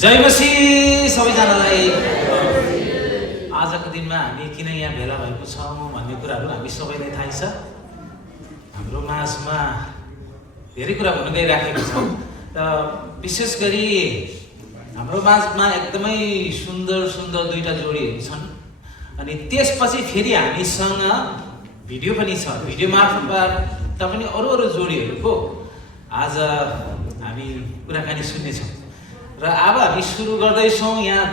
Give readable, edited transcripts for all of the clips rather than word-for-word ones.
जय मसीह सबैजनालाई। आजको दिनमा हामी किन यहाँ भेला भएको छौँ भन्ने कुराहरू हामी सबैलाई थाहै छ। हाम्रो माझमा धेरै कुरा हुन गइराखेको छ र विशेष गरी हाम्रो माझमा एकदमै सुन्दर सुन्दर दुईटा जोडीहरू छन्। अनि त्यसपछि फेरि हामीसँग भिडियो पनि छ। भिडियो मार्फत पनि अरू जोडीहरूको आज हामी कुराकानी सुन्नेछौँ। र अब हामी सुरु गर्दैछौँ यहाँ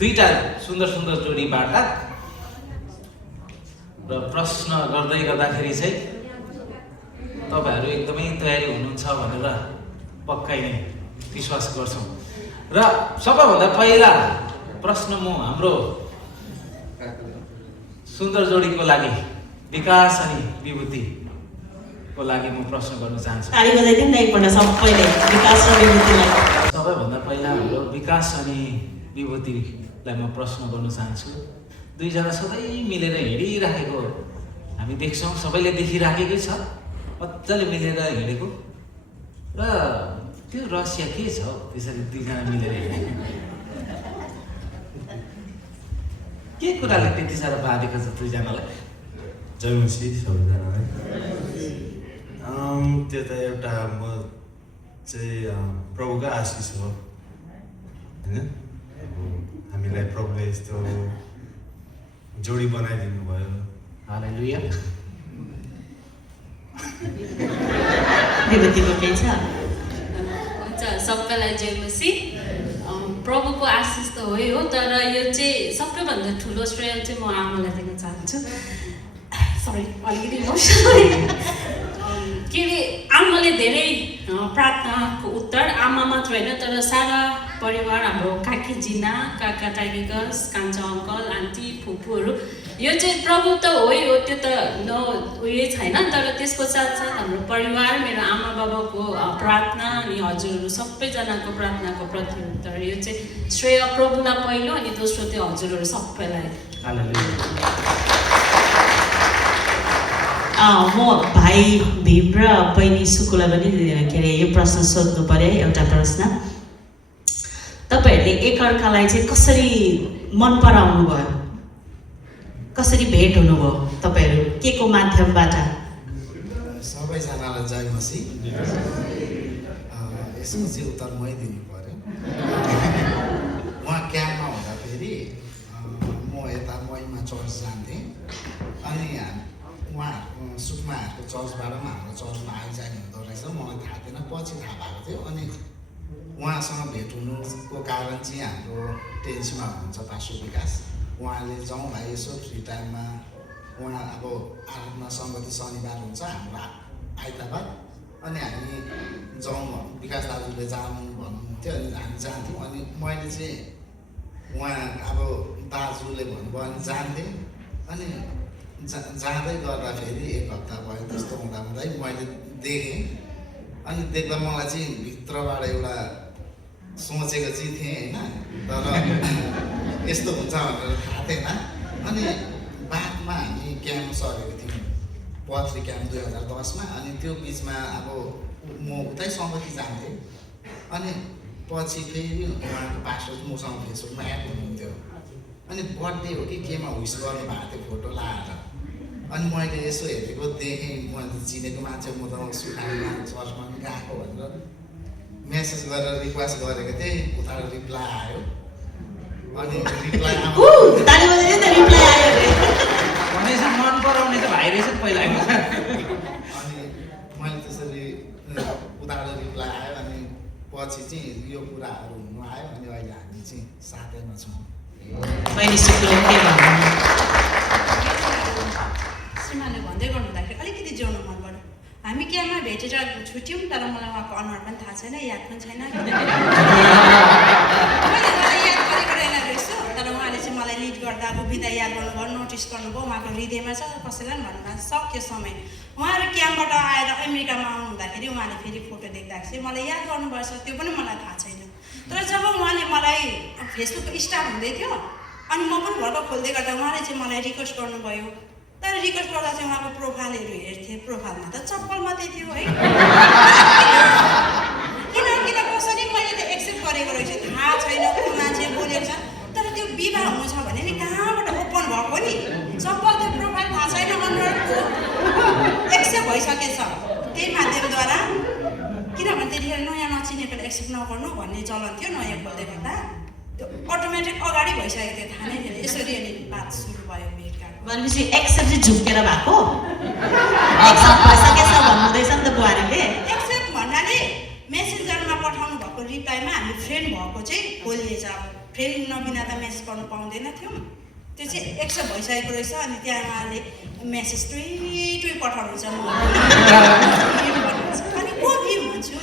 दुईटा सुन्दर सुन्दर जोडीबाट र प्रश्न गर्दाखेरि चाहिँ तपाईँहरू एकदमै तयारी हुनुहुन्छ भनेर पक्कै नै विश्वास गर्छौँ। र सबैभन्दा पहिला प्रश्न म हाम्रो सुन्दर जोडीको लागि विकास अनि विभूति को लागि म प्रश्न गर्न चाहन्छु। ताली बजाइदिनु न एकपल्ट सबैले विकास र विभूतिलाई। सबैभन्दा पहिला हाम्रो विकास अनि विभूतिलाई म प्रश्न गर्न चाहन्छु। दुईजना सधैँ मिलेर हिँडिराखेको हामी देख्छौँ, सबैले देखिराखेकै छ, मजाले मिलेर हिँडेको। र त्यो रहस्य के छ त्यसरी दुईजना मिलेर हिँडेको? के कुराले त्यति साह्रो बाँधेको छ दुईजनालाई? जय मसीह सबैजनालाई। त्यो त एउटा म चाहिँ प्रभुको आशिष हो होइन। अब हामीलाई प्रभुले यस्तो जोडी बनाइदिनु भयो। हालेलुया। विभूतिको केही छ? हुन्छ, सबैलाई जय मसीह। प्रभुको आशिष त हो, तर यो चाहिँ सबैभन्दा ठुलो श्रेय चाहिँ म आमालाई दिन चाहन्छु। सरी, अलिकति के अरे आमाले धेरै प्रार्थनाको उत्तर, आमा मात्र होइन तर सारा परिवार, हाम्रो काकी जिना, काका टाइगर्स, कान्छा अङ्कल, आन्टी, फुपूहरू, यो चाहिँ प्रभु त हो, त्यो त उयो छैन। तर त्यसको साथसाथ हाम्रो परिवार, मेरो आमा बाबाको प्रार्थना अनि हजुरहरू सबैजनाको प्रार्थनाको प्रत्युत्तर, यो चाहिँ श्रेय प्रभुलाई पहिलो अनि दोस्रो त्यो हजुरहरू सबैलाई। म भाइ भीम र बहिनी सुकुलाई पनि के अरे यो प्रश्न सोध्नु पर्यो। एउटा प्रश्न, तपाईँहरूले एकअर्कालाई चाहिँ कसरी मन पराउनु भयो, कसरी भेट हुनुभयो तपाईँहरू, के को माध्यमबाट? सबैजनालाई जय मसीह। यसको चाहिँ उत्तर मै दिनु पर्यो। उहाँ क्याम्पमा हुँदाखेरि म यता महिमा चर्च जान्थेँ, अनि उहाँहरूको सुकमाहरूको चर्चबाट पनि हाम्रो चर्चमा आइजाने हुँदो रहेछ। मलाई थाहा थिएन, पछि थाहा भएको थियो। अनि उहाँसँग भेट हुनुको कारण चाहिँ हाम्रो टेन्समा हुनुहुन्छ पास्टर विकास। उहाँले जाउँ भाइ यसो फ्री टाइममा, उहाँ अब आराधना सङ्गति शनिबार हुन्छ, हाम्रो आइतबार, अनि हामी जाउँ विकास दाजुले जानु भन्नुहुन्थ्यो, अनि हामी जान्थ्यौँ। अनि मैले चाहिँ उहाँ अब दाजुले भन्नुभयो भने जान्थेँ। अनि जाँदै गर्दाखेरि एक हप्ता भयो त्यस्तो हुँदा मैले देखेँ। अनि देख्दा मलाई चाहिँ भित्रबाट एउटा सोचेको चाहिँ थिएँ होइन, तर यस्तो हुन्छ भनेर थाहा थिएन। अनि बादमा हामी क्याम्प सरेको थियौँ, पत्री क्याम्प 2010मा। अनि त्यो बिचमा अब म उतै सङ्गति जान्थेँ। अनि पछि फेरि उहाँको पास्टर मसँग फेसबुकमा एड हुनुहुन्थ्यो। अनि बर्थडे हो कि केमा विस गर्नुभएको थियो फोटो लाएर। अनि मैले यसो हेरेको देखेँ, मैले चिनेको मान्छे, म त सुखानीमा चर्चमा पनि गएको भनेर मेसेज गरेर रिक्वेस्ट गरेको थिएँ। उताबाट रिप्लाई आयो। अनि रिप्लाई ताली बजाइदिनु त, रिप्लाई आयो रे। भनेपछि मन पराउने त भाइ रहेछ पहिला। अनि मैले त्यसरी उताबाट रिप्लाई आयो। अनि पछि चाहिँ यो कुराहरू हुनु आयो। अनि अहिले हामी चाहिँ साथैमा छौँ। बहिनी सुकुले के भन्नु? श्रीमानले भन्दै गर्नुहुँदाखेरि अलिकति जोड्नु मन पर्यो। हामी क्याम्पमा भेटेर छुट्यौँ, तर मलाई उहाँको अनुहार पनि थाहा छैन, याद पनि छैन। मैले उहाँलाई याद गरेको रहेन रहेछु, तर उहाँले चाहिँ मलाई लिड गर्दा बिदा याद गर्नुभयो, नोटिस गर्नुभयो, उहाँको हृदयमा छ, कसैलाई पनि भन्नुभयो। सक्यो समय उहाँहरू क्याम्पबाट आएर अमेरिकामा आउनुहुँदाखेरि उहाँले फेरि फोटो देख्दाखेरि चाहिँ मलाई याद गर्नुभएछ, त्यो पनि मलाई थाहा छैन। तर जब उहाँले मलाई फेसबुक स्टार्ट हुँदै थियो, अनि म पनि भर्खर खोल्दै गर्दा उहाँले चाहिँ मलाई रिक्वेस्ट गर्नुभयो। तर रिक्वेस्ट गर्दा चाहिँ उहाँको प्रोफाइलहरू हेर्थेँ, प्रोफाइलमा त चप्पल मात्रै थियो है। किन कसरी मैले भइसकेछ त्यही माध्यमद्वारा किनभने त्यतिखेर नयाँ नचिनेकोले एक्सेप्ट नगर्नु भन्ने चलन थियो नयाँ खोल्दै गर्दा त्यो अटोमेटिक अगाडि भइसकेको थियो थाहा नै थिएन यसरी अनि बात सुरु भयो भेटघाट भनेपछि एक्सेप्ट चाहिँ झुक्केर भएको एक्सेप्ट भइसकेछ भन्नुहुँदैछ नि त बुहारीले एक्सेप्ट भन्नाले मेसेन्जरमा पठाउनु भएको रिप्लाईमा हामी फ्रेन्ड भएको चाहिँ खोलिएछ अब फ्रेन्ड नबिना त मेसेज गर्नु पाउँदैन थियौँ त्यो चाहिँ एक्सेप्ट भइसकेको रहेछ अनि त्यहाँ उहाँले मेसेज टुई पठाउनुहुन्छ अनि को भीम भन्छु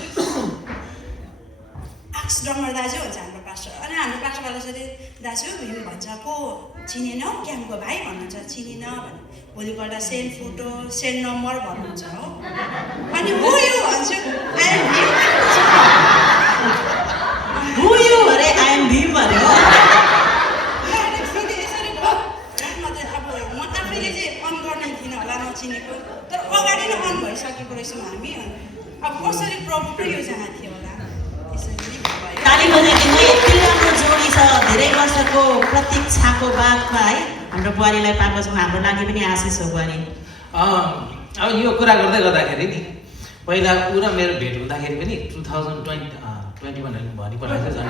आक्स डम्बर दाजु भन्छ हाम्रो पास्टर अनि हाम्रो पास्टरवाला सोधे दाजु भीम भन्छ को चिनेनौ क्याम्पको भाइ भन्नुहुन्छ चिनिन भने भोलिपल्ट सेन्ड फोटो सेन्ड नम्बर भन्नुहुन्छ हो अनि हो यो भन्छु हु यु अरे आई एम भीम अरे हो चिनेको तर अगाडि नै अन भइसकेको रहेछौँ हामी अब कसरी प्रभुको योजना थियो होला त्यसरी नै भयो ताली बजाइदिनु यति राम्रो जोडी छ धेरै वर्षको प्रतीक्षाको बादमा है हाम्रो बुहारीलाई पाएको छौँ हाम्रो लागि पनि आशिष हो बुहारी अब यो कुरा गर्दै गर्दाखेरि नि पहिला ऊ र मेरो भेट हुँदाखेरि पनि 2021 भनिपठाएको झन्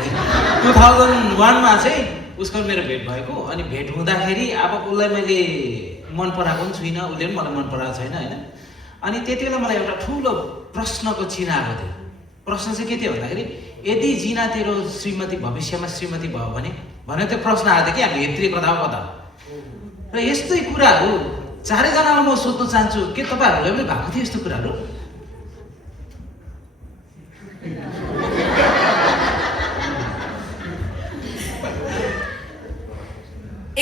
2001मा चाहिँ उसको मेरो भेट भएको अनि भेट हुँदाखेरि अब उसलाई मैले मन पराएको पनि छुइनँ उसले पनि मलाई मन पराएको छैन होइन अनि त्यति बेला मलाई एउटा ठुलो प्रश्नको चिन्ह आएको थियो प्रश्न चाहिँ के थियो भन्दाखेरि यदि जिना तेरो श्रीमती भविष्यमा श्रीमती भयो भने त्यो प्रश्न आएको थियो कि हामी हेत्री कता कता र यस्तै कुराहरू चारैजनालाई म सोध्न चाहन्छु के तपाईँहरूलाई पनि भएको थियो यस्तो कुराहरू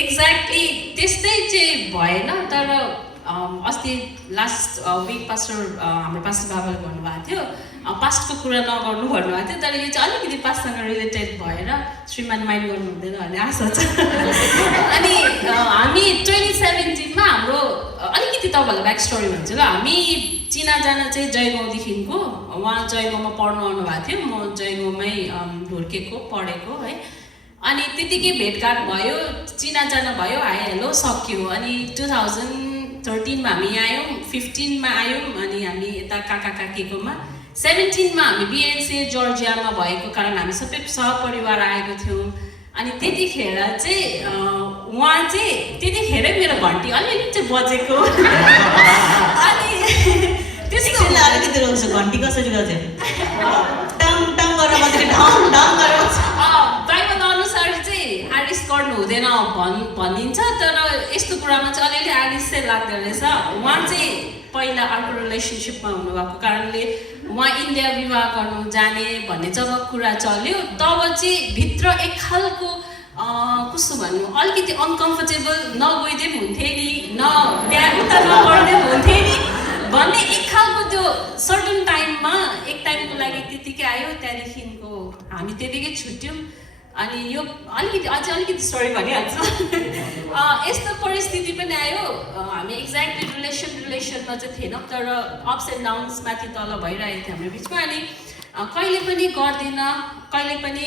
एक्ज्याक्टली त्यस्तै चाहिँ भएन तर अस्ति लास्ट विक पास्टर हाम्रो पास्टर बाबाले भन्नुभएको थियो पास्टको कुरा नगर्नु भन्नुभएको थियो तर यो चाहिँ अलिकति पास्टसँग रिलेटेड भएर श्रीमान माइन्ड गर्नु हुँदैन भन्ने आशा छ अनि हामी 2017मा हाम्रो अलिकति तपाईँहरूलाई ब्याक स्टोरी भन्छु ल हामी चिनाजाना चाहिँ जयगाउँदेखिको उहाँ जयगाउँमा पढ्नु आउनुभएको थियो म जयगाउँमै हुर्केको पढेको है अनि त्यतिकै भेटघाट भयो चिनाजाना भयो हाई हेलो सक्यो अनि 2013मा हामी आयौँ 15मा आयौँ अनि हामी यता काका काकीकोमा 17मा हामी बिएनसी जर्जियामा भएको कारण हामी सबै सहपरिवार आएको थियौँ अनि त्यतिखेर चाहिँ उहाँ चाहिँ त्यतिखेरै मेरो घन्टी अलिअलि चाहिँ बजेको अनि त्यसको अलिकति रोक्छु घन्टी कसरी बज्यो टङ टङ गरेर बजेको ढङ ढङ गरेर बाइबल अनुसार चाहिँ आरिस गर्नु हुँदैन भनिन्छ तर यस्तो कुरामा चाहिँ अलिअलि आरिस चाहिँ लाग्दो रहेछ उहाँ चाहिँ पहिला अर्को रिलेसनसिपमा हुनुभएको कारणले उहाँ इन्डिया विवाह गर्नु जाने भन्ने जब कुरा चल्यो तब चाहिँ भित्र एक खालको कस्तो भन्नु अलिकति अनकम्फर्टेबल नगइदिए पनि हुन्थ्यो नि न बिहा उता नगर्दै हुन्थ्यो नि भन्ने एक खालको त्यो सर्टन टाइममा एक टाइमको लागि त्यतिकै आयो त्यहाँदेखिको हामी त्यतिकै छुट्यौँ अनि यो अझै अलिकति स्टोरी भनिहाल्छु यस्तो परिस्थिति पनि आयो हामी एक्ज्याक्टली रिलेसनमा चाहिँ थिएनौँ तर अप्स एन्ड डाउन्स माथि तल भइरहेको थियो हाम्रो बिचमा अनि कहिले पनि गर्दिन कहिले पनि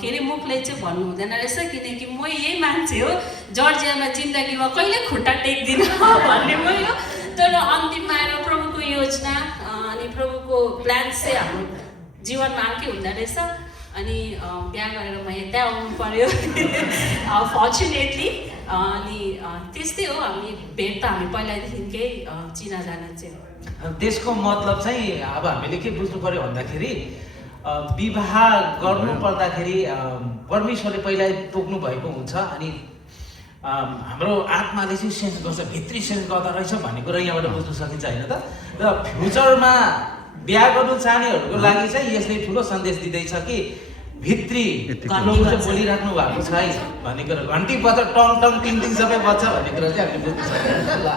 के अरे मुखले चाहिँ भन्नु हुँदैन रहेछ किनकि म यही मान्छे हो जर्जियामा जिन्दगीमा कहिले खुट्टा टेक्दिनँ भन्ने मै हो तर अन्तिममा आएर प्रभुको योजना अनि प्रभुको प्लान चाहिँ हाम्रो जीवनमा आएकै हुँदो रहेछ अनि बिहा गरेर म यता आउनु पर्यो फर्चुनेटली अनि त्यस्तै हो हामी भेट त हामी पहिलादेखिकै चिनाजाना चाहिँ हो त्यसको मतलब चाहिँ अब हामीले के बुझ्नु पर्यो भन्दाखेरि विवाह गर्नु पर्दाखेरि परमेश्वरले पहिला तोक्नु भएको हुन्छ अनि हाम्रो आत्माले चाहिँ सेन्स गर्छ भित्री सेन्स गर्दा रहेछ भन्ने कुरा यहाँबाट बुझ्न सकिन्छ होइन त र फ्युचरमा बिहा गर्नु चाहनेहरूको लागि चाहिँ यसले ठुलो सन्देश दिँदैछ कि भित्री प्रभु चाहिँ बोलिराख्नु भएको छ है भन्ने कुरा घन्टी बज्छ टङ टङ टिङ टिङ सबै बज्छ भन्ने कुरा चाहिँ हामीले बुझ्न सकिन्छ ल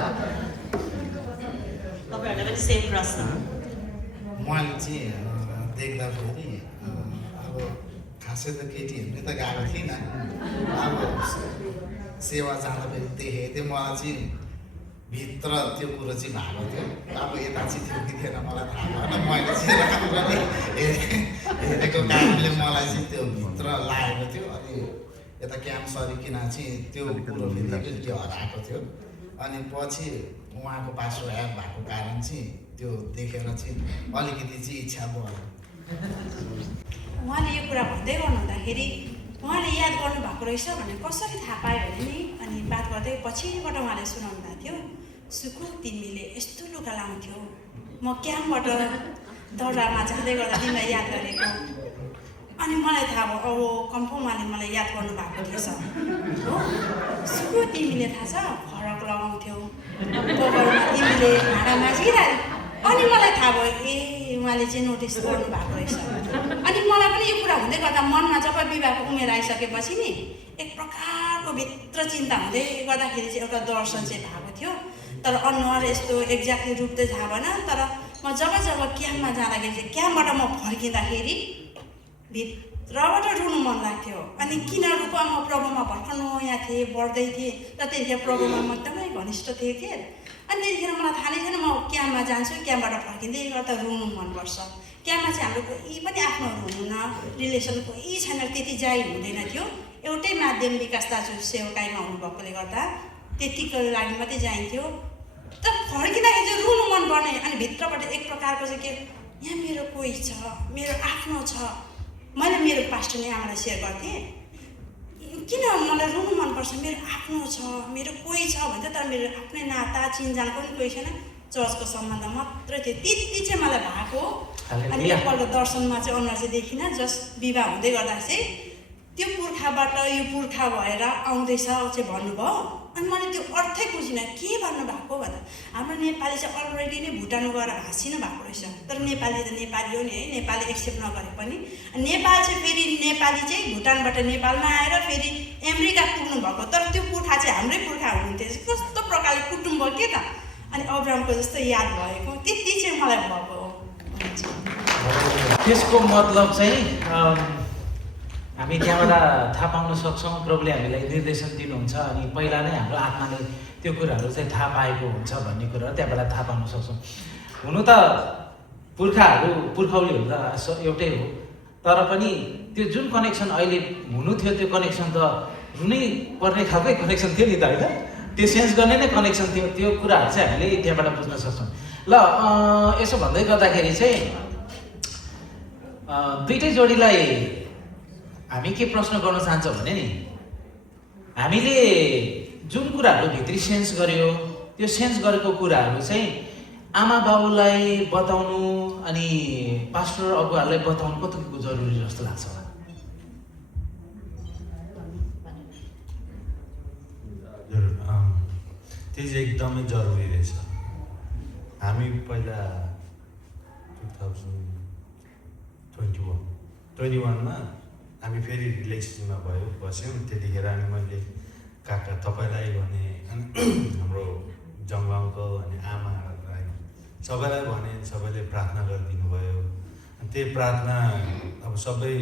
तपाईँहरूलाई पनि सेम प्रश्न मैले चाहिँ देख्दाखेरि अब खासै त केटीहरूले त गएको थिइनँ अब सेवा जाँदाखेरि देखेको थिएँ मलाई चाहिँ भित्र त्यो कुरो चाहिँ भएको थियो अब यता चाहिँ थियो कि थिएन मलाई थाहा भएन मैले चाहिँ हेरेको कारणले मलाई चाहिँ त्यो भित्र लागेको थियो अनि यता क्याम्प सरिकन चाहिँ त्यो कुरो फेरि हराएको थियो अनि पछि उहाँको पासवर्ड एप भएको कारण चाहिँ त्यो देखेर चाहिँ अलिकति चाहिँ इच्छा भयो। उहाँले यो कुरा भन्दै गर्नुहुँदाखेरि उहाँले याद गर्नुभएको रहेछ भने कसरी थाहा पायो भने नि अनि बात गर्दै पछिबाट उहाँले सुनाउनु भएको थियो, सुकु तिमीले यस्तो लुगा लाउँथ्यौ, म क्याम्पबाट दौडामा जाँदै गर्दा तिमीलाई याद गरेको। अनि मलाई थाहा भयो कन्फर्म उहाँले मलाई याद गर्नुभएको थिएछ हो। सुकु तिमीले थाहा छ फरक लगाउँथ्यौ, गोबरमा तिमीले भाँडा माझिरहे। अनि मलाई थाहा भयो ए उहाँले चाहिँ नोटिस गर्नुभएको रहेछ। अनि मलाई पनि यो कुरा हुँदै गर्दा मनमा जब विवाहको उमेर आइसकेपछि नि एक प्रकारको भित्र चिन्ता हुँदै गर्दाखेरि चाहिँ एउटा दर्शन चाहिँ भएको थियो। तर अनुहार यस्तो एक्ज्याक्टली रूप चाहिँ थाहा भएन। तर म जब क्याम्पमा जाँदाखेरि चाहिँ क्याम्पबाट म फर्किँदाखेरि भित्रबाट रुनु मन लाग्थ्यो। अनि किन रूपमा म प्रभुमा भर्खर नयाँ थिएँ, बढ्दै थिएँ र त्यतिखेर प्रभुमा म एकदमै घनिष्ठ थिएँ कि। अनि त्यतिखेर मलाई थाहा नै छैन म क्याम्पमा जान्छु, क्याम्पबाट फर्किँदै गर्दा रुनु मनपर्छ। क्याम्पमा चाहिँ हाम्रो कोही पनि आफ्नोहरू हुनुहुन्न, रिलेसन कोही छैन, त्यति जाइ हुँदैन थियो। एउटै माध्यम विकास दाजु सेवकाईमा हुनुभएकोले गर्दा त्यतिको लागि मात्रै जाइन्थ्यो। तर फर्किँदाखेरि चाहिँ रुनु मन पर्ने। अनि भित्रबाट एक प्रकारको चाहिँ के यहाँ मेरो कोही छ, मेरो आफ्नो छ। मैले मेरो पास्टरले आमालाई सेयर गर्थेँ, किन मलाई रुनु मनपर्छ, मेरो आफ्नो छ, मेरो कोही छ भन्छ। तर मेरो आफ्नै नाता चिनजान पनि कोही छैन, चर्चको सम्बन्ध मात्रै थियो। त्यति चाहिँ मलाई भएको। अनि एकपल्ट दर्शनमा चाहिँ अनुहार चाहिँ देखिनँ, जस विवाह हुँदै गर्दा चाहिँ त्यो पुर्खाबाट यो पुर्खा भएर आउँदैछ चाहिँ भन्नुभयो। अनि मैले त्यो अर्थै बुझिनँ के भन्नुभएको भन्दा हाम्रो नेपाली चाहिँ अलरेडी नै भुटान गएर हाँसिनु भएको रहेछ। तर नेपाली त नेपाली हो नि है, नेपाली एक्सेप्ट नगरे पनि। नेपाल चाहिँ फेरि नेपाली चाहिँ भुटानबाट नेपालमा आएर फेरि अमेरिका पुग्नु भएको। तर त्यो पुर्खा चाहिँ हाम्रै पुर्खा हुनुहुन्थ्यो। कस्तो प्रकारले कुटुम्ब के त। अनि अब्राहमको जस्तो याद भएको त्यति चाहिँ मलाई भएको हो। त्यसको मतलब चाहिँ हामी त्यहाँबाट थाहा पाउन सक्छौँ, प्रभुले हामीलाई निर्देशन दिनुहुन्छ। अनि पहिला नै हाम्रो आत्माले त्यो कुराहरू चाहिँ थाहा पाएको हुन्छ भन्ने कुराहरू त्यहाँबाट थाहा पाउन सक्छौँ। हुनु त पुर्खौलीहरू त एउटै हो, तर पनि त्यो जुन कनेक्सन अहिले हुनु थियो त्यो कनेक्सन त हुनै पर्ने खालकै कनेक्सन थियो नि त होइन, त्यो सेन्स गर्ने नै कनेक्सन थियो। त्यो कुराहरू चाहिँ हामीले त्यहाँबाट बुझ्न सक्छौँ। ल यसो भन्दै गर्दाखेरि चाहिँ दुइटै जोडीलाई हामी के प्रश्न गर्न चाहन्छौँ भने नि, हामीले जुन कुराहरू भित्री सेन्स गर्यो त्यो सेन्स गरेको कुराहरू चाहिँ आमा बाबुलाई बताउनु अनि पास्टर अगुवाहरूलाई बताउनु कतिको जरुरी जस्तो लाग्छ होला? त्यो चाहिँ एकदमै जरुरी रहेछ। हामी पहिला 2021मा हामी फेरि रिलेसनमा बस्यौँ। त्यतिखेर अनि मैले काका तपाईँलाई भने, अनि हाम्रो जङ्ग अङ्कल अनि आमालाई सबैलाई भने, सबैले प्रार्थना गरिदिनु भयो। त्यही प्रार्थना अब सबै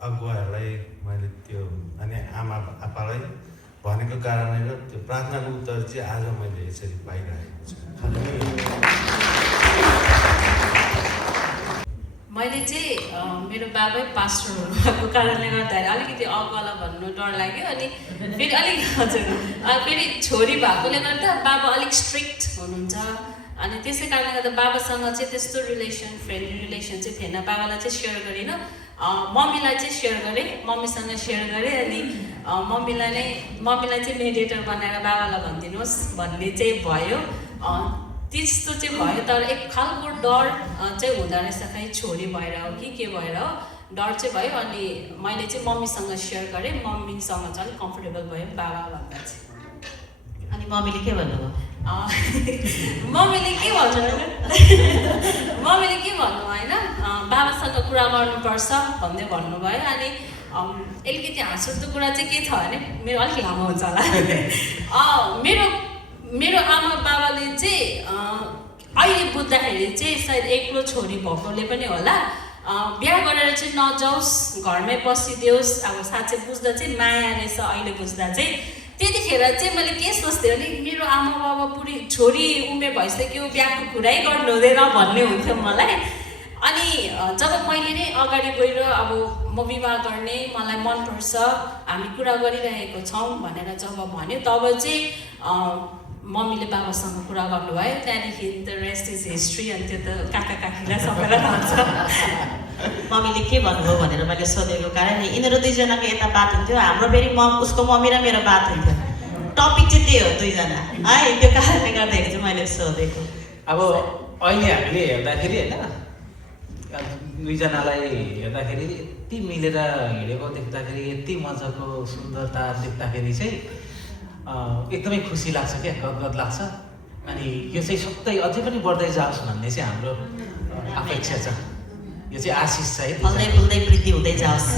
अगुवाहरूलाई मैले त्यो अनि आमा आप्पालाई भनेको कारणले र त्यो प्रार्थनाको उत्तर चाहिँ आज मैले यसरी पाइरहेको छु। मैले चाहिँ मेरो बाबै पास्टर हुनुभएको कारणले गर्दाखेरि अलिकति अगुवालाई भन्नु डर लाग्यो। अनि फेरि अलिक हजुर फेरि छोरी भएकोले गर्दा बाबा अलिक स्ट्रिक्ट हुनुहुन्छ। अनि त्यसै कारणले गर्दा बाबासँग चाहिँ त्यस्तो फ्रेन्डली रिलेसन चाहिँ थिएन। बाबालाई चाहिँ सेयर गरिनँ, मम्मीलाई चाहिँ सेयर गरेँ, मम्मीसँग सेयर गरेँ। अनि मम्मीलाई चाहिँ मेडिएटर बनाएर बाबालाई भनिदिनुहोस् भन्ने चाहिँ भयो। त्यस्तो चाहिँ भयो। तर एक खालको डर चाहिँ हुँदो रहेछ, खै छोरी भएर हो कि के भएर हो, डर चाहिँ भयो। अनि मैले चाहिँ मम्मीसँग सेयर गरेँ, मम्मीसँग चाहिँ अलिक कम्फर्टेबल भयो बाबा भन्दा चाहिँ। अनि मम्मीले के भन्नुभयो? मम्मीले के भन्नु होइन, बाबासँग कुरा गर्नुपर्छ भन्दै भन्नुभयो। अनि अलिकति हाँसउठ्दो कुरा चाहिँ के छ भने, मेरो अलिक लामो हुन्छ होला। मेरो आमा बाबाले चाहिँ अहिले बुझ्दाखेरि चाहिँ सायद एक्लो छोरी भएकोले पनि होला, बिहा गरेर चाहिँ नजाओस्, घरमै बसिदियोस्। अब साँच्चै बुझ्दा चाहिँ माया रहेछ, अहिले बुझ्दा चाहिँ। त्यतिखेर चाहिँ मैले के सोच्थेँ भने मेरो आमा बाबा बुढी छोरी उमेर भइसक्यो, बिहाको कुरै गर्नु हुँदैन भन्ने हुन्थ्यो मलाई। अनि जब मैले नै अगाडि गएर अब म विवाह गर्ने, मलाई मनपर्छ, हामी कुरा गरिरहेको छौँ भनेर जब भन्यो, तब चाहिँ मम्मीले बाबासँग कुरा गर्नुभयो त्यहाँदेखि द रेस्ट इज हिस्ट्री अनि त्यो त काका काकीलाई सबैलाई थाहा छ मम्मीले के भन्नुभयो भनेर मैले सोधेको कारण यिनीहरू दुईजनाको यता बात हुन्थ्यो हाम्रो फेरि उसको मम्मी र मेरो बात हुन्थ्यो टपिक चाहिँ त्यही हो दुईजना है त्यो कारणले गर्दाखेरि चाहिँ मैले सोधेको अब अहिले हामीले हेर्दाखेरि होइन दुईजनालाई हेर्दाखेरि यति मिलेर हिँडेको देख्दाखेरि यति मजाको सुन्दरता देख्दाखेरि चाहिँ एकदमै खुसी लाग्छ क्या गदगद लाग्छ अनि यो चाहिँ सधैँ अझै पनि बढ्दै जाओस् भन्ने चाहिँ हाम्रो अपेक्षा छ यो चाहिँ आशिष छ है फल्दै फुल्दै वृद्धि हुँदै जाओस्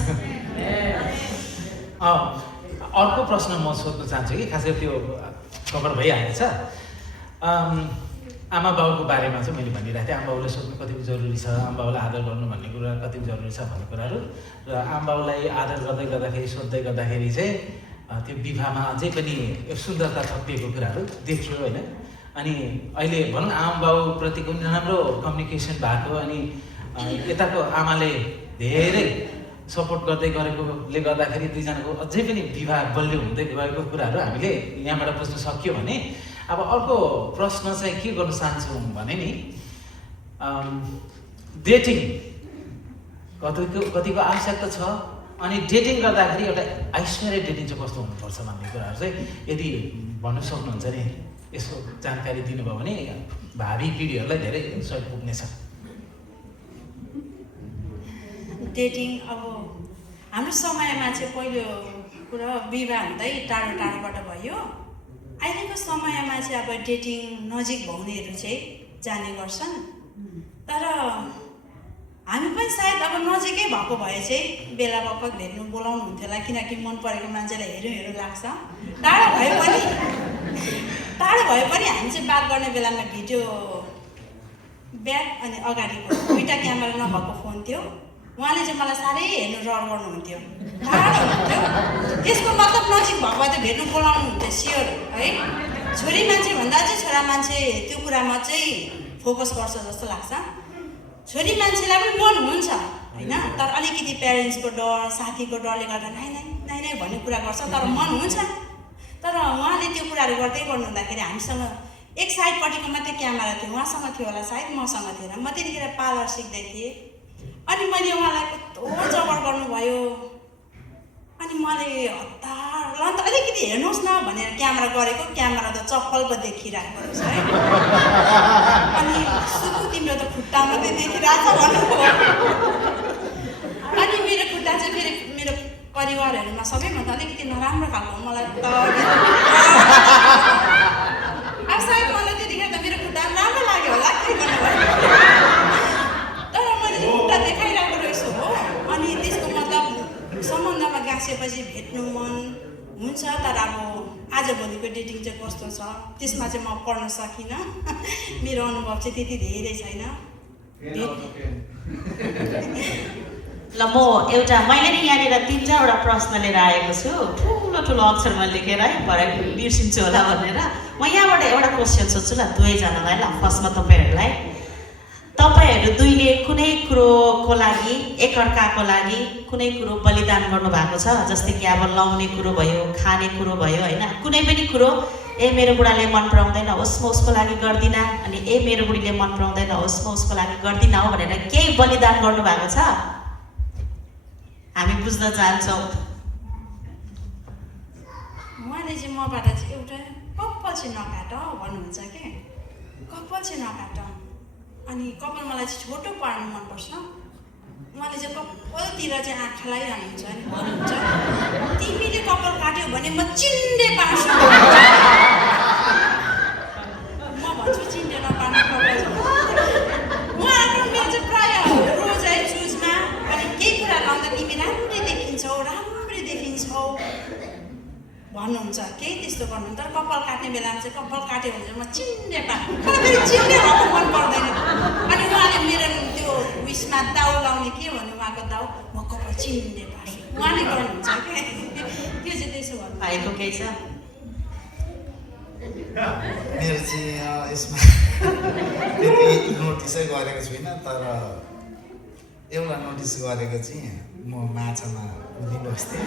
अर्को प्रश्न म सोध्न चाहन्छु कि खासै त्यो कभर भइहालेछ आमा बाउको बारेमा चाहिँ मैले भनिरहेको थिएँ आमा बाउले सोध्नु कतिको जरुरी छ आमा बाउलाई आदर गर्नु भन्ने कुरा कतिको जरुरी छ भन्ने कुराहरू र आमा बाउलाई आदर गर्दै गर्दाखेरि सोध्दै गर्दाखेरि चाहिँ त्यो विवाहमा अझै पनि सुन्दरता थपिएको कुराहरू देखियो होइन अनि अहिले भनौँ आमा बाउप्रतिको राम्रो कम्युनिकेसन भएको अनि यताको आमाले धेरै सपोर्ट गर्दै गरेकोले गर्दाखेरि दुईजनाको अझै पनि विवाह बलियो हुँदै गएको कुराहरू हामीले यहाँबाट बुझ्न सक्यो भने अब अर्को प्रश्न चाहिँ के गर्न चाहन्छौँ भने नि डेटिङ कतिको आवश्यकता छ अनि डेटिङ गर्दाखेरि एउटा ऐश्वर्य डेटिङ चाहिँ कस्तो हुनुपर्छ भन्ने कुराहरू चाहिँ यदि भन्न सक्नुहुन्छ नि यसको जानकारी दिनुभयो भने भावी पिँढीहरूलाई धेरै सहयोग पुग्नेछ डेटिङ अब हाम्रो समयमा चाहिँ पहिलो कुरा विवाह हुँदै टाढो टाढोबाट भयो अहिलेको समयमा चाहिँ अब डेटिङ नजिक भउनेहरू चाहिँ जाने गर्छन् तर हामी पनि सायद अब नजिकै भएको भए चाहिँ बेला बखत भेट्नु बोलाउनु हुन्थ्यो होला किनकि मन परेको मान्छेलाई हेरौँ लाग्छ टाढो भए पनि हामी चाहिँ बात गर्ने बेलामा भिडियो ब्याक अनि अगाडिको दुईवटा क्यामेरा नभएको फोन थियो उहाँले चाहिँ मलाई साह्रै हेर्नु रहर गर्नुहुन्थ्यो टाढो हुन्थ्यो त्यसको मतलब नजिक भएको भए त भेट्नु बोलाउनु हुन्थ्यो स्योर है छोरी मान्छे भन्दा चाहिँ छोरा मान्छे त्यो कुरामा चाहिँ फोकस गर्छ जस्तो लाग्छ छोरी मान्छेलाई पनि मन हुन्छ होइन तर अलिकति प्यारेन्ट्सको डर साथीको डरले गर्दा नाइ भन्ने कुरा गर्छ तर मन हुन्छ तर उहाँले त्यो कुराहरू गर्दै गर्नुहुँदाखेरि हामीसँग एक साइडपट्टिको मात्रै क्यामेरा थियो उहाँसँग थियो होला सायद मसँग थिएन म त्यतिखेर पार्लर सिक्दै थिएँ अनि मैले उहाँलाई कस्तो जबर गर्नुभयो अनि मैले हतार ल अन्त अलिकति हेर्नुहोस् न भनेर क्यामेरा गरेको क्यामेरा त चप्पल पो देखिरहेको रहेछ है अनि सुकु तिम्रो त खुट्टा मात्रै देखिरहेको भन्नुभयो अनि मेरो खुट्टा चाहिँ फेरि मेरो परिवारहरूमा सबैभन्दा अलिकति नराम्रो खालको मलाई त अब सायद मलाई त्यतिखेर त मेरो खुट्टा राम्रो लाग्यो होला के गर्नुभयो तर मैले खुट्टा देखाइरहेको रहेछु हो अनि त्यसको मतलब सम्बन्धमा गाँसेपछि भेट्नु मन हुन्छ तर अब आजभोलिको डेटिङ चाहिँ कस्तो छ त्यसमा चाहिँ म पढ्न सकिनँ मेरो अनुभव चाहिँ त्यति धेरै छैन ल म मैले नि यहाँनिर 3-4वटा प्रश्न लिएर आएको छु ठुलो अक्षरमा लेखेर है भरे बिर्सिन्छु होला भनेर म यहाँबाट एउटा क्वेसन सोध्छु ल दुवैजनालाई ल फर्स्टमा तपाईँहरू दुईले कुनै कुरोको लागि एकअर्काको लागि कुनै कुरो बलिदान गर्नुभएको छ जस्तै कि अब लाउने कुरो भयो खाने कुरो भयो होइन कुनै पनि कुरो मेरो बुढाले मन पराउँदैन होस् म उसको लागि गर्दिनँ अनि मेरो बुढीले मन पराउँदैन होस् म उसको लागि गर्दिनँ हो भनेर केही बलिदान गर्नुभएको छ हामी बुझ्न चाहन्छौँ उहाँले चाहिँ मबाट चाहिँ एउटा कपाल चाहिँ नकाट भन्नुहुन्छ के कपाल चाहिँ नकाट अनि कपाल मलाई चाहिँ छोटो पार्नु मनपर्छ उहाँले चाहिँ कपालतिर चाहिँ आँखा लगाइरहनुहुन्छ अनि भन्नुहुन्छ तिमीले कपाल काट्यो भने म चिन्डे पार्छु म भन्छु चिन्डे नपार्नु कपाल उहाँहरू मेरो चाहिँ प्रायः रोज है चुजमा अनि केही कुरा लाउँदा तिमी राम्रै देखिन्छौ भन्नुहुन्छ केही त्यस्तो गर्नु तर कपाल काट्ने बेलामा चाहिँ कपाल काट्यो भने चाहिँ म चिन्डे पार्छु मलाई चिन्डे भएको मन पर्दैन अनि उहाँले मेरो त्यो उयसमा दाउ लाउने के भन्नु उहाँको दाउ म कपाल चिन्डे पार्छु उहाँले गर्नुहुन्छ क्या त्यो चाहिँ त्यसो भन्नु भाइको केही छ मेरो चाहिँ यसमा त्यति नोटिसै गरेको छुइनँ तर एउटा नोटिस गरेको चाहिँ म माछामा उभिबस्थेँ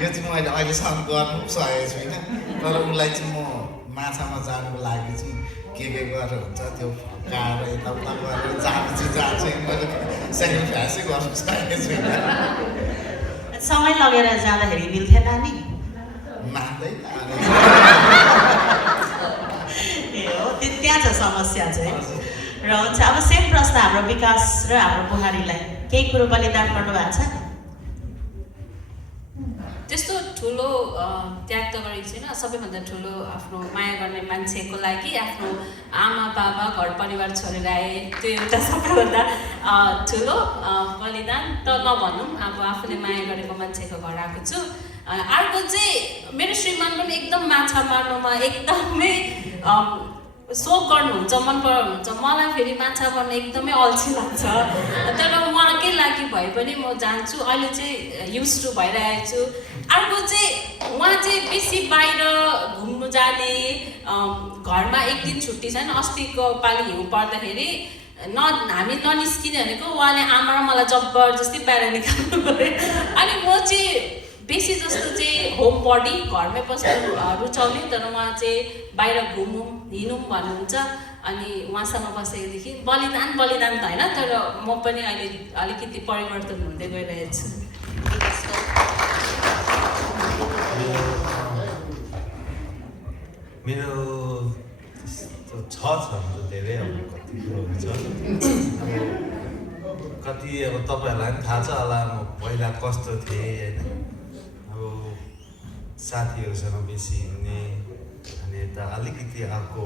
यो चाहिँ मैले अहिलेसम्म गर्नु सकेको छुइनँ तर उसलाई चाहिँ म माछामा जानुको लागि चाहिँ के गरेर हुन्छ त्यो फकाएर यताउता गरेर जानु चाहिँ जान्छ मैले सेक्रिफाइसै गर्नु सकेको छुइनँ सँगै लगेर जाँदाखेरि मिल्थेन नि मान्दैन ए हो त्यहाँ छ समस्या चाहिँ र हुन्छ अब सेम प्रश्न हाम्रो विकास र हाम्रो बुहारीलाई केही कुरो बलिदान गर्नुभएको छ त्यस्तो ठुलो त्याग त गरेको छैन सबैभन्दा ठुलो आफ्नो माया गर्ने मान्छेको लागि आफ्नो आमा बाबा घर परिवार छोडेर आए त्यो एउटा सबैभन्दा ठुलो बलिदान त नभनौँ अब आफूले माया गरेको मान्छेको घर आएको छु अर्को चाहिँ मेरो श्रीमान पनि एकदम माछा मार्नुमा एकदमै सोख गर्नुहुन्छ मन पराउनुहुन्छ मलाई फेरि माछा पर्न एकदमै अल्छी लाग्छ तर उहाँकै लागि भए पनि म जान्छु अहिले चाहिँ युज टु भइरहेको छु अर्को चाहिँ उहाँ चाहिँ बेसी बाहिर घुम्नु जाने घरमा एक दिन छुट्टी छैन अस्तिको पालि हिउँ पर्दाखेरि हामी ननिस्किने भनेको उहाँले आमा र मलाई जबरजस्ती बाहिर निकाल्नु पऱ्यो अनि म चाहिँ बेसी जस्तो चाहिँ होम बडी घरमै बस्नु रुचाउने तर उहाँ चाहिँ बाहिर घुमौँ हिँडौँ भन्नुहुन्छ अनि उहाँसँग बसेकोदेखि बलिदान त होइन तर म पनि अहिले अलिकति परिवर्तन हुँदै गइरहेको छु मेरो छ हाम्रो धेरै अब कति कुरोहरू छ अब कति अब तपाईँहरूलाई पनि थाहा छ होला म पहिला कस्तो थिएँ होइन अब साथीहरूसँग बेसी हिँड्ने अनि यता अलिकति अर्को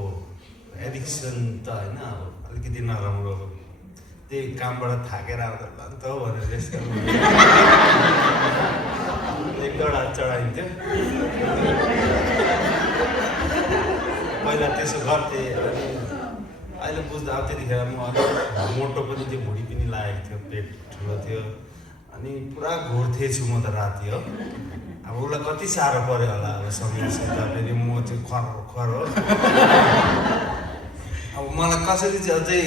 एडिक्सन त होइन अब अलिकति नराम्रो त्यही कामबाट थाकेर आउँदा अन्त भनेर रेस्ट गर्नु एक डडा चढाइन्थ्यो पहिला त्यसो गर्थेँ अनि अहिले बुझ्दा अब त्यतिखेर म अलिक मोटो पनि थियो भुँडी पनि लागेको थियो पेट ठुलो थियो अनि पुरा घुर्थेछु म त राति हो अब उसलाई कति साह्रो पऱ्यो होला अब सम्झिँदा फेरि म चाहिँ खर हो अब मलाई कसरी चाहिँ अझै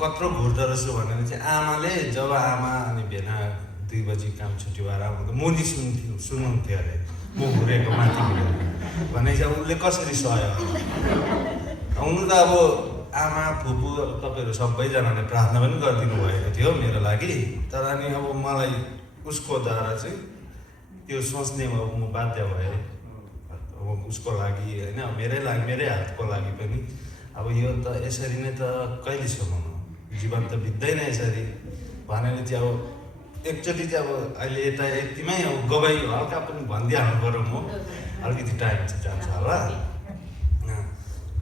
कत्रो घुर्दो रहेछु भनेर चाहिँ आमाले जब आमा अनि भेना 2 बजी काम छुट्टी भएर आउँदा मुनि सुन्नुहुन्थ्यो अरे म घुरेको माथि भने चाहिँ उसले कसरी सह्यो हुनु त अब आमा फुपू अब तपाईँहरू सबैजनाले प्रार्थना पनि गरिदिनु भएको थियो मेरो लागि तर अनि अब मलाई उसको द्वारा चाहिँ त्यो सोच्ने अब म बाध्य भएँ अब उसको लागि होइन मेरै हातको लागि पनि अब यो त यसरी नै त कहिलेसम्म जीवन त बित्दैन यसरी भनेर चाहिँ अब एकचोटि चाहिँ अब अहिले यता यतिमै अब गवाई हल्का पनि भनिदिइहाल्नु पऱ्यो म अलिकति टाइम चाहिँ जान्छ होला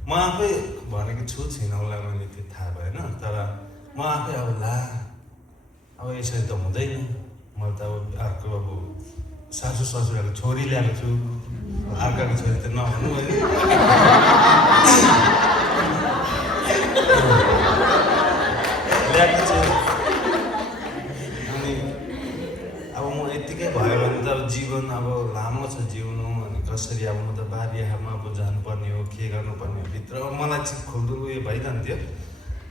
म आफै भनेको छुइनँ उसलाई मैले त्यो थाहा भएन तर म आफै अब अब यसरी त हुँदैन मैले त अब अर्को अब सासू ससुराको छोरी ल्याएको छु अर्काको छोरी त नभन्नु होइन ल्याएको छु अनि अब म यत्तिकै भयो भने त अब जीवन अब लामो छ जिउनु अनि कसरी अब म त बारीमा अब जानुपर्ने हो के गर्नुपर्ने हो भित्र मलाई चाहिँ खुल्दुल उयो भइरहन्थ्यो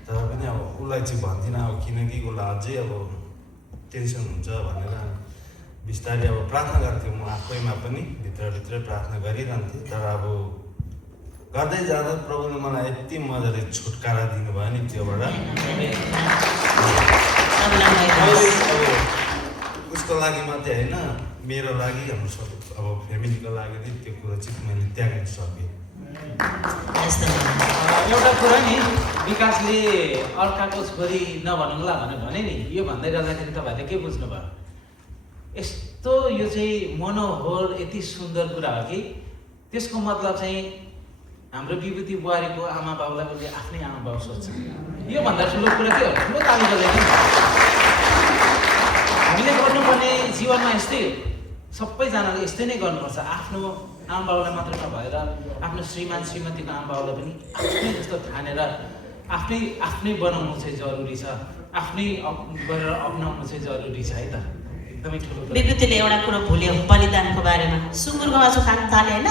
तर पनि अब उसलाई चाहिँ भन्दिनँ अब किनकि उसलाई अझै अब टेन्सन हुन्छ भनेर बिस्तारै अब प्रार्थना गर्थ्यौँ म आफैमा पनि भित्रभित्रै प्रार्थना गरिरहन्थेँ तर अब गर्दै जाँदा प्रभुले मलाई यति मजाले छुटकारा दिनुभयो नि त्योबाट उसको लागि मात्रै होइन मेरो लागि हाम्रो सब अब फ्यामिलीको लागि चाहिँ त्यो कुरो चाहिँ मैले त्याग्न सकेँ एउटा कुरा नि विकासले अर्काको छोरी नभनौँला भनेर भने नि यो भन्दै गर्दाखेरि तपाईँहरूले के बुझ्नुभयो यस्तो यो चाहिँ मनोहर यति सुन्दर कुरा हो कि त्यसको मतलब चाहिँ हाम्रो विभूति बुहारीको आमा बाउलाई उसले आफ्नै आमा बाउ सोध्छ यो भन्दा ठुलो कुरा के हो ठुलो ताली बजाइने हामीले गर्नुपर्ने जीवनमा यस्तै हो सबैजनाले यस्तै नै गर्नुपर्छ आफ्नो आमा बाउलाई मात्र नभएर आफ्नो श्रीमान श्रीमतीको आमा बाउलाई पनि आफ्नै जस्तो ठानेर आफ्नै बनाउनु चाहिँ जरुरी छ आफ्नै गरेर अप्नाउनु चाहिँ जरुरी छ है त एकदमै ठुलो विभूतिले एउटा कुरो भुल्यो बलिदानको बारेमा सुँगुरको मासु खान थाले होइन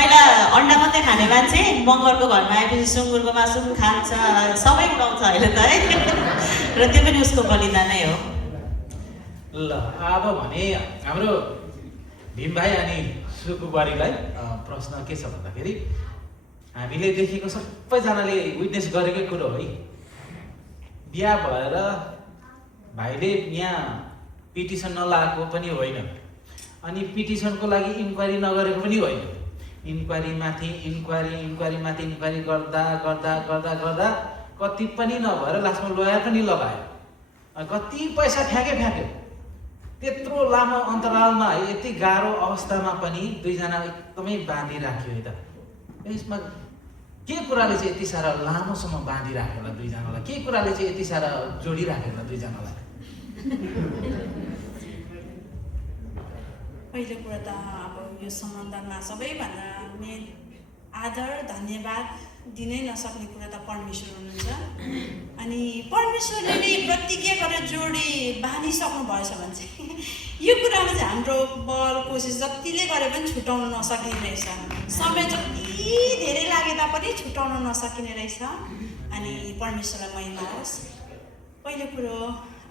पहिला अन्डा मात्रै खाने मान्छे मगरको घरमा आएपछि सुँगुरको मासु पनि खान्छ, सबै उठाउँछ अहिले त है। र त्यो पनि उसको बलिदानै हो। ल अब भने हाम्रो भीम भाइ अनि सुकु बुहारीलाई प्रश्न के छ भन्दाखेरि हामीले देखेको सबैजनाले विटनेस गरेकै कुरो है, बिहा भएर भाइले यहाँ पिटिसन नलाएको पनि होइन अनि पिटिसनको लागि इन्क्वायरी नगरेको पनि होइन। इन्क्वायरी माथि इन्क्वायरी गर्दा गर्दा गर्दा गर्दा कति पनि नभएर लास्टमा लयर पनि लगायो, कति पैसा फ्याक्यो। त्यत्रो लामो अन्तरालमा यति गाह्रो अवस्थामा पनि दुईजना एकदमै बाँधिराख्यो है त। यसमा के कुराले चाहिँ यति साह्रो लामोसम्म बाँधिराख्यो होला दुईजनालाई, के कुराले चाहिँ यति साह्रो जोडिराख्यो होला दुईजनालाई? पहिलो कुरा त अब यो सम्बन्धमा सबैभन्दा मेन आदर धन्यवाद दिनै नसक्ने कुरा त परमेश्वर हुनुहुन्छ। अनि परमेश्वरले नै प्रतिज्ञा गरेर जोडी बाँधिसक्नु भएछ भने चाहिँ यो कुरामा चाहिँ हाम्रो बल कोसिस जतिले गरे पनि छुटाउन नसकिने रहेछ। समय जति धेरै लागे तापनि छुटाउन नसकिने रहेछ। अनि परमेश्वरलाई महिमा होस्। पहिलो कुरो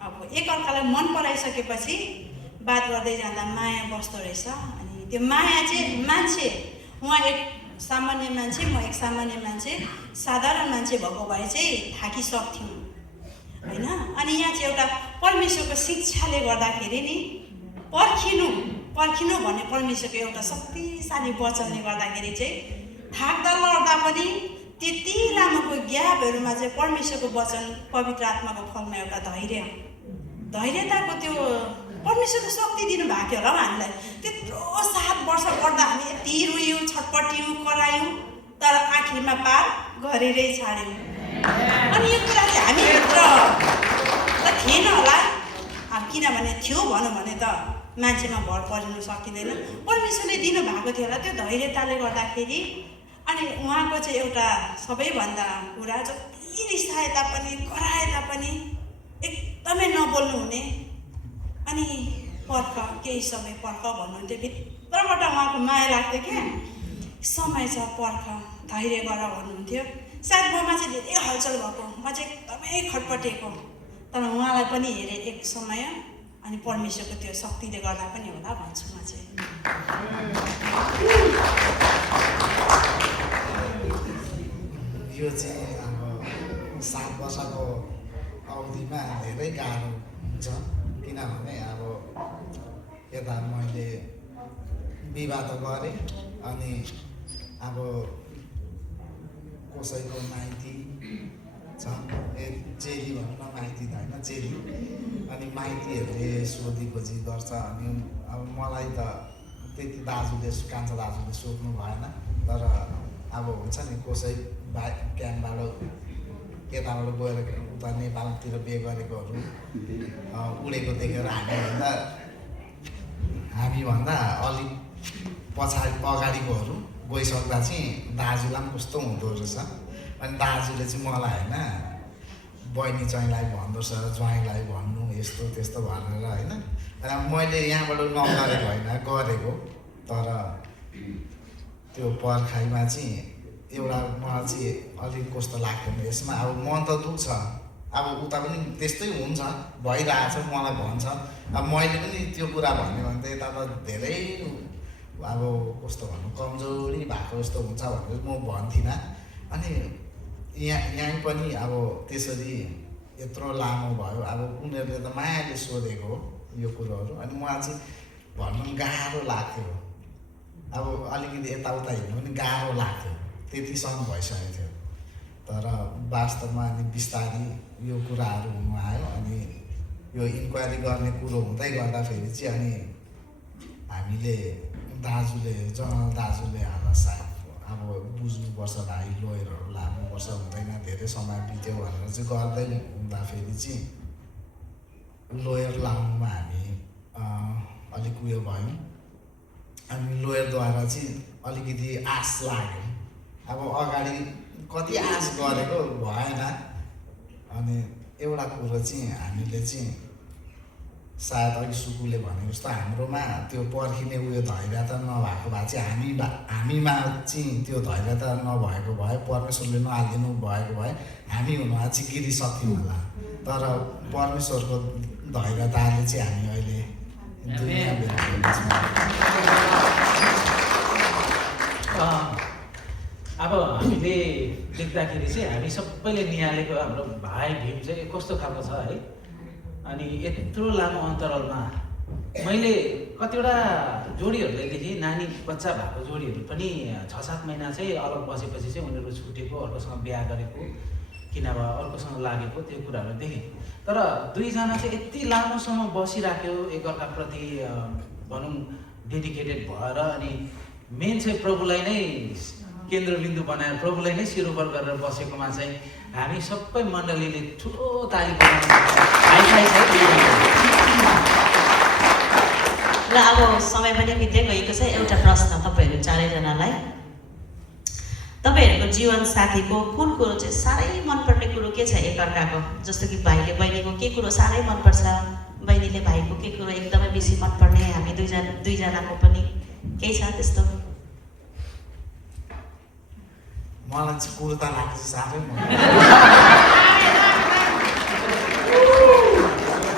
अब एकअर्कालाई मन पराइसकेपछि बात गर्दै जाँदा माया बस्दो रहेछ। अनि त्यो माया चाहिँ मान्छे, उहाँ एक सामान्य मान्छे, म एक सामान्य मान्छे, साधारण मान्छे भएको भए चाहिँ थाकिसक्थ्यौँ होइन। अनि यहाँ चाहिँ एउटा परमेश्वरको शिक्षाले गर्दाखेरि नि पर्खिनु भन्ने परमेश्वरको एउटा शक्तिशाली वचनले गर्दाखेरि चाहिँ थाक्दा लड्दा पनि त्यति लामोको ग्यापहरूमा चाहिँ परमेश्वरको वचन पवित्र आत्माको फलमा एउटा धैर्यताको त्यो परमेश्वरले शक्ति दिनुभएको थियो होला हामीलाई। त्यत्रो 7 वर्ष पढ्दा हामी यति रोयौँ, छटपट्यौँ, करायौँ, तर आखिरमा पार गरेरै छाड्यौँ। अनि यो कुरा चाहिँ हामीभित्र त थिएन होला। अब किनभने थियो भनौँ भने त मान्छेमा भर परिनु सकिँदैन। परमेश्वरले दिनुभएको थियो होला त्यो धैर्यताले गर्दाखेरि। अनि उहाँको चाहिँ एउटा सबैभन्दा कुरा जति रिसाए तापनि कराए तापनि एकदमै नबोल्नु हुने। अनि पर्ख, केही समय पर्ख भन्नुहुन्थ्यो। भित्रबाट उहाँको माया लाग्थ्यो क्या, समय छ पर्ख, धैर्य गर भन्नुहुन्थ्यो। सायद ममा चाहिँ धेरै हलचल भएको, म चाहिँ एकदमै खटपटेको, तर उहाँलाई पनि हेरेँ एक समय। अनि परमेश्वरको त्यो शक्तिले गर्दा पनि होला भन्छु म चाहिँ। यो चाहिँ अब 7 वर्षको अवधिमा धेरै गाह्रो हुन्छ। किनभने अब यता मैले विवाह त गरेँ, अनि अब कसैको माइती छ, चेली भनौँ न, माइती त होइन चेली। अनि माइतीहरूले सोधी खोजी गर्छ। अनि अब मलाई त त्यति कान्छा दाजुले सोध्नु भएन, तर अब हुन्छ नि कसै क्याम्पबाट यताबाट गएर उता नेपालतिर बिहे गरेकोहरू उडेको देखेर हामीभन्दा अलिक अगाडिकोहरू गइसक्दा चाहिँ दाजुलाई पनि कस्तो हुँदो रहेछ। अनि दाजुले चाहिँ मलाई होइन बहिनी चाहिँलाई भन्दो रहेछ, ज्वाइँलाई भन्नु यस्तो त्यस्तो भनेर होइन। र मैले यहाँबाट नगरेको होइन, गरेको, तर त्यो पर्खाइमा चाहिँ एउटा मलाई चाहिँ अलिक कस्तो लाग्थ्यो यसमा। अब मन त दुख्छ, अब उता पनि त्यस्तै हुन्छ, भइरहेछ, मलाई भन्छ। अब मैले पनि त्यो कुरा भन्यो भने त यता त धेरै अब कस्तो भन्नु कमजोरी भएको जस्तो हुन्छ भनेर म भन्थिनँ। अनि यहाँ पनि अब त्यसरी यत्रो लामो भयो। अब उनीहरूले त मायाले सोधेको हो यो कुरोहरू। अनि मलाई चाहिँ भन्नु गाह्रो लाग्थ्यो। अब अलिकति यताउता हिँड्नु पनि गाह्रो लाग्थ्यो, त्यतिसम्म भइसकेको थियो। तर वास्तवमा अनि बिस्तारै यो कुराहरू हुनु आयो। अनि यो इन्क्वायरी गर्ने कुरो हुँदै गर्दाखेरि चाहिँ अनि हामीले जनरल दाजुले हामीलाई सायद अब बुझ्नुपर्छ, भाइ लोयरहरू लाग्नुपर्छ, हुँदैन, धेरै समय बित्यो भनेर चाहिँ गर्दै हुँदाखेरि चाहिँ लोयर लाउनुमा हामी अलिक उयो भयौँ। हामी लोयरद्वारा चाहिँ अलिकति आश लाग्यो। अब अगाडि कति आश गरेको भएन। अनि एउटा कुरो चाहिँ हामीले चाहिँ सायद अघि सुकुले भनेको जस्तो हाम्रोमा त्यो पर्खिने उयो धैर्यता नभएको भए चाहिँ हामीमा चाहिँ त्यो धैर्यता नभएको भए परमेश्वरले नहालिदिनु भएको भए हामी हुनु चाहिँ गिरिसक्थ्यौँ होला। तर परमेश्वरको धैर्यताले चाहिँ हामी अहिले दुनियाँ भेट्छौँ। अब हामीले देख्दाखेरि चाहिँ हामी सबैले निहालेको हाम्रो भाइ भीम चाहिँ कस्तो खालको छ है। अनि यत्रो लामो अन्तरालमा मैले कतिवटा जोडीहरूलाई देखेँ, नानी बच्चा भएको जोडीहरू पनि 6-7 महिना चाहिँ अलग बसेपछि चाहिँ उनीहरू छुटेको, अर्कोसँग बिहा गरेको कि नभए अर्कोसँग लागेको त्यो कुराहरू देखेँ। तर दुईजना चाहिँ यति लामोसम्म बसिराख्यो एकअर्काप्रति भनौँ डेडिकेटेड भएर, अनि मेन चाहिँ प्रभुलाई नै केन्द्रबिन्दु बनाएर प्रभुलाई नै शिरोपर गरेर बसेकोमा चाहिँ हामी सबै मण्डलीले ठुलो ताली र अब समय पनि बित्दै गएको छ। एउटा प्रश्न तपाईँहरू चारैजनालाई, तपाईँहरूको जीवन साथीको कुन कुरो चाहिँ साह्रै मनपर्ने कुरो के छ एकअर्काको? जस्तो कि भाइले बहिनीको के कुरो साह्रै मनपर्छ, बहिनीले भाइको के कुरो एकदमै बेसी मनपर्ने, हामी दुईजनाको पनि केही छ त्यस्तो? मलाई चाहिँ कुर्ता लाग्छ साह्रै मन।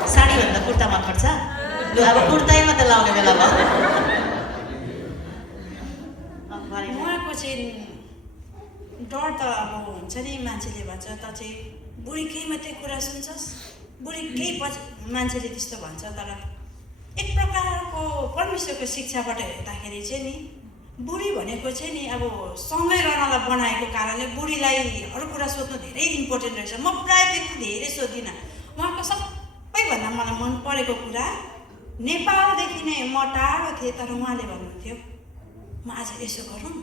साडीभन्दा कुर्ता मनपर्छ? लु अब कुर्तै मात्रै लाउने बेला भयो। उहाँको चाहिँ डर त अब हुन्छ नि, मान्छेले भन्छ त चाहिँ बुढीकै मात्रै कुरा सुन्छस्, बुढीकै मान्छेले त्यस्तो भन्छ। तर एक प्रकारको परमेश्वरको शिक्षाबाट हेर्दाखेरि चाहिँ नि बुढी भनेको चाहिँ नि अब सँगै रहनलाई बनाएको कारणले बुढीलाई अरू कुरा सोध्नु धेरै इम्पोर्टेन्ट रहेछ। म प्रायः त्यति धेरै सोध्दिनँ। उहाँको सबैभन्दा मलाई मन परेको कुरा, नेपालदेखि नै म टाढो थिएँ तर उहाँले भन्नुहुन्थ्यो म आज यसो गरौँ,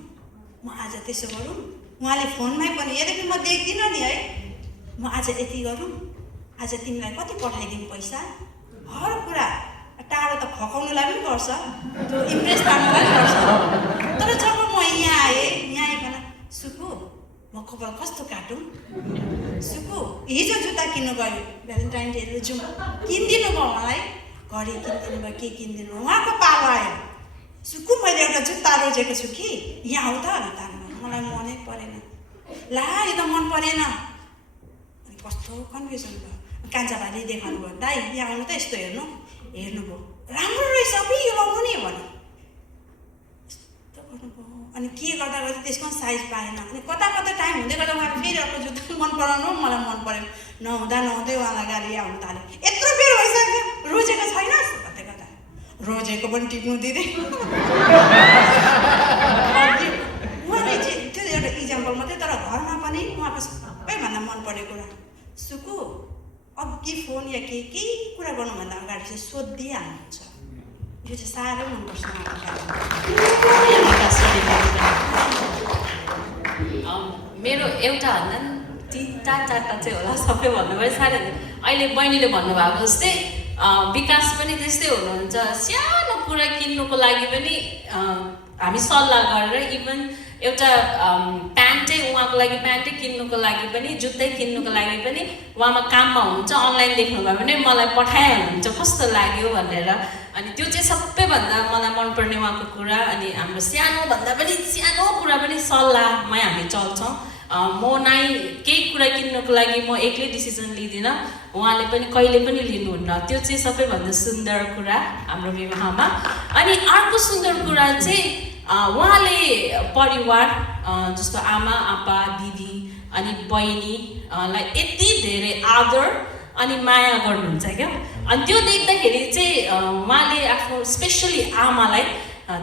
म आज त्यसो गरौँ। उहाँले फोनमै पनि यद्यपि म देख्दिनँ नि है, म आज यति गरौँ, आज तिमीलाई कति पठाइदिउँ पैसा, हर कुरा। टाढो त फकाउनुलाई पनि गर्छ, त्यो इम्प्रेस पार्नुलाई पनि गर्छ। तर जब म यहाँ आइकन सुकु म कपाल कस्तो काटौँ, सुकु हिजो जुत्ता किन्नु गयो भ्यालेन्टाइन डेले जाउँ, किनिदिनु भयो मलाई, घडी किनिदिनु भयो, के किनिदिनु भयो। उहाँको पालो आयो, सुकु मैले एउटा जुत्ता रोजेको छु कि यहाँ आऊ त तानमा। मलाई मनै परेन, ला यो त मन परेन। अनि कस्तो कन्फ्युजन भयो। कान्छा भाइले देखाउनु भयो, दाइ यहाँ आउनु त यस्तो हेर्नुभयो, राम्रो रहेछ अब यो लाउनु नि भन्यो। यस्तो गर्नुभयो। अनि के गर्दा गर्दा त्यसको साइज पाएन। अनि कता टाइम हुँदै गर्दा उहाँले फेरि अर्को जुत्ता मन पराउनु मलाई मन पऱ्यो। नहुँदै उहाँलाई गाडी आउनु थाल्यो। यत्रो बेर भइसक्यो रोजेको छैन भन्दै गर्दा रोजेको पनि टिप्नु दिँदै। उहाँले चाहिँ त्यो एउटा इक्जाम्पल मात्रै, तर घरमा पनि उहाँको सबैभन्दा मन परेको कुरा, सुकु अघि फोन या केही कुरा गर्नुभन्दा अगाडि चाहिँ सोधिहाल्नुहुन्छ। यो चाहिँ साह्रै मनपर्छ मेरो एउटा भन्दा पनि 3-4 चाहिँ होला सबै भन्नुभयो। साह्रै अहिले बहिनीले भन्नुभएको जस्तै विकास पनि त्यस्तै हुनुहुन्छ। सानो कुरा किन्नुको लागि पनि हामी सल्लाह गरेर, इभन एउटा प्यान्टै उहाँको लागि प्यान्टै किन्नुको लागि पनि, जुत्तै किन्नुको लागि पनि उहाँमा काममा हुनुहुन्छ, अनलाइन देख्नुभयो भने मलाई पठाइहाल्नुहुन्छ कस्तो लाग्यो भनेर। अनि त्यो चाहिँ सबैभन्दा मलाई मनपर्ने उहाँको कुरा। अनि हाम्रो सानोभन्दा पनि सानो कुरा पनि सल्लाहमै हामी चल्छौँ। म नै केही कुरा किन्नुको लागि म एक्लै डिसिजन लिँदिनँ, उहाँले पनि कहिले पनि लिनुहुन्न। त्यो चाहिँ सबैभन्दा सुन्दर कुरा हाम्रो विवाहमा। अनि अर्को सुन्दर कुरा चाहिँ उहाँले परिवार जस्तो आमा आपा दिदी अनि बहिनीलाई यति धेरै आदर अनि माया गर्नुहुन्छ क्या। अनि त्यो देख्दाखेरि चाहिँ उहाँले आफ्नो स्पेसली आमालाई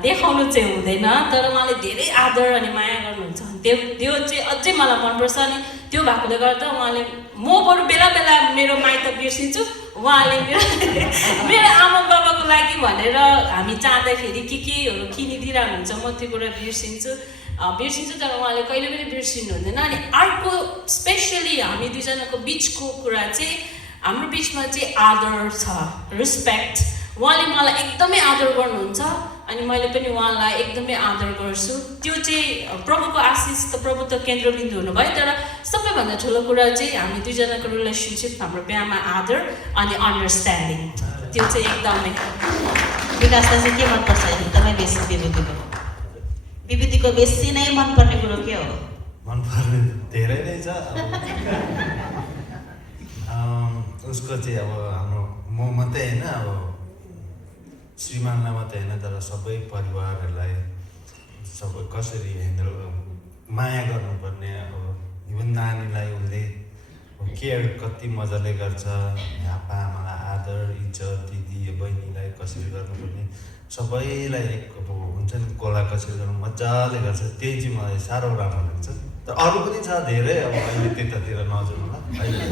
देखाउनु चाहिँ हुँदैन, तर उहाँले धेरै आदर अनि माया गर्नुहुन्छ। त्यो चाहिँ अझै मलाई मनपर्छ। अनि त्यो भएकोले गर्दा उहाँले, म बरु बेला बेला मेरो माइत बिर्सिन्छु, उहाँले मेरो आमा बाबाको लागि भनेर हामी जाँदाखेरि केहरू किनिदिइरहनुहुन्छ, म त्यो कुरा बिर्सिन्छु। तर उहाँले कहिले पनि बिर्सिनु हुँदैन। अनि अर्को स्पेसली हामी दुईजनाको बिचको कुरा चाहिँ, हाम्रो बिचमा चाहिँ आदर छ, रेस्पेक्ट। उहाँले मलाई एकदमै आदर गर्नुहुन्छ अनि मैले पनि उहाँलाई एकदमै आदर गर्छु। त्यो चाहिँ प्रभुको आशिष त, प्रभु त केन्द्रबिन्दु हुनुभयो। तर सबैभन्दा ठुलो कुरा चाहिँ हामी दुईजनाको रिलेसनसिप, हाम्रो बिहामा आदर अनि अन्डरस्ट्यान्डिङ, त्यो चाहिँ एकदमै विकासलाई चाहिँ के मनपर्छ एकदमै बेसी विभूतिको बेसी नै मनपर्ने कुरो के हो? मनपर्ने धेरै नै छ उसको चाहिँ अब हाम्रो म मात्रै होइन अब श्रीमानलाई मात्रै होइन तर सबै परिवारहरूलाई सबै कसरी ह्यान्डल माया गर्नुपर्ने अब इभन नानीलाई उसले केयर कति मजाले गर्छ आप्पा आमालाई आदर इज्जत दिदी बहिनीलाई कसरी गर्नुपर्ने सबैलाई अब हुन्छ नि कोला कसरी गर्नु मजाले गर्छ त्यही चाहिँ मलाई साह्रो राम्रो लाग्छ तर अरू पनि छ धेरै अब अहिले त्यतातिर नजाउँ होला अहिले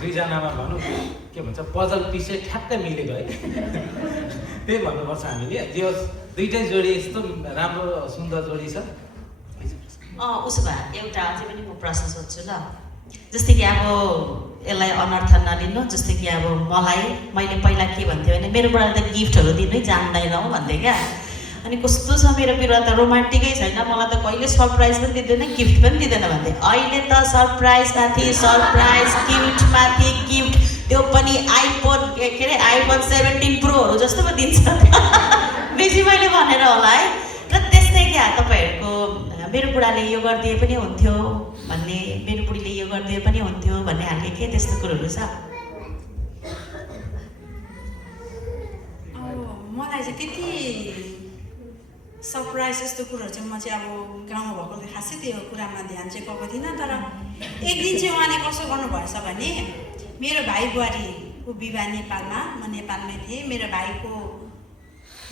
दुईजनामा भनौँ के भन्छ पजल पिसे ठ्याक्कै मिलेको है त्यही भन्नुपर्छ हामीले त्यो दुइटै जोडी यस्तो राम्रो सुन्दर जोडी छ। उसो भए एउटा अझै पनि म प्रश्न सोध्छु ल, जस्तै कि अब यसलाई अनर्थ नलिनु, जस्तै कि अब मैले पहिला के भन्थेँ भने मेरो बुढाले त गिफ्टहरू दिनै जान्दैनौ भन्थेँ क्या। अनि कस्तो छ मेरो बिरुवा त रोमान्टिकै छैन, मलाई त कहिले सरप्राइज पनि दिँदैन गिफ्ट पनि दिँदैन भन्थेँ। अहिले त सरप्राइज माथि सरप्राइज, गिफ्टमाथि गिफ्ट, त्यो पनि आइफोन 17 प्रोहरू जस्तो पो दिन्छ बेसी मैले भनेर होला है। र त्यस्तै क्या तपाईँहरूको मेरो बुढाले यो गरिदिए पनि हुन्थ्यो भन्ने, मेरो बुढीले यो गरिदिए पनि हुन्थ्यो भन्ने खालको के त्यस्तो कुरोहरू छ? मलाई चाहिँ त्यति सरप्राइज यस्तो कुरोहरू चाहिँ म चाहिँ अब गाउँमा भएकोले खासै त्यो कुरामा ध्यान चाहिँ गएको थिइनँ। तर एक दिन चाहिँ उहाँले कसो गर्नुभएछ भने मेरो भाइ बुहारीको विवाह नेपालमा, म नेपालमै थिएँ, मेरो भाइको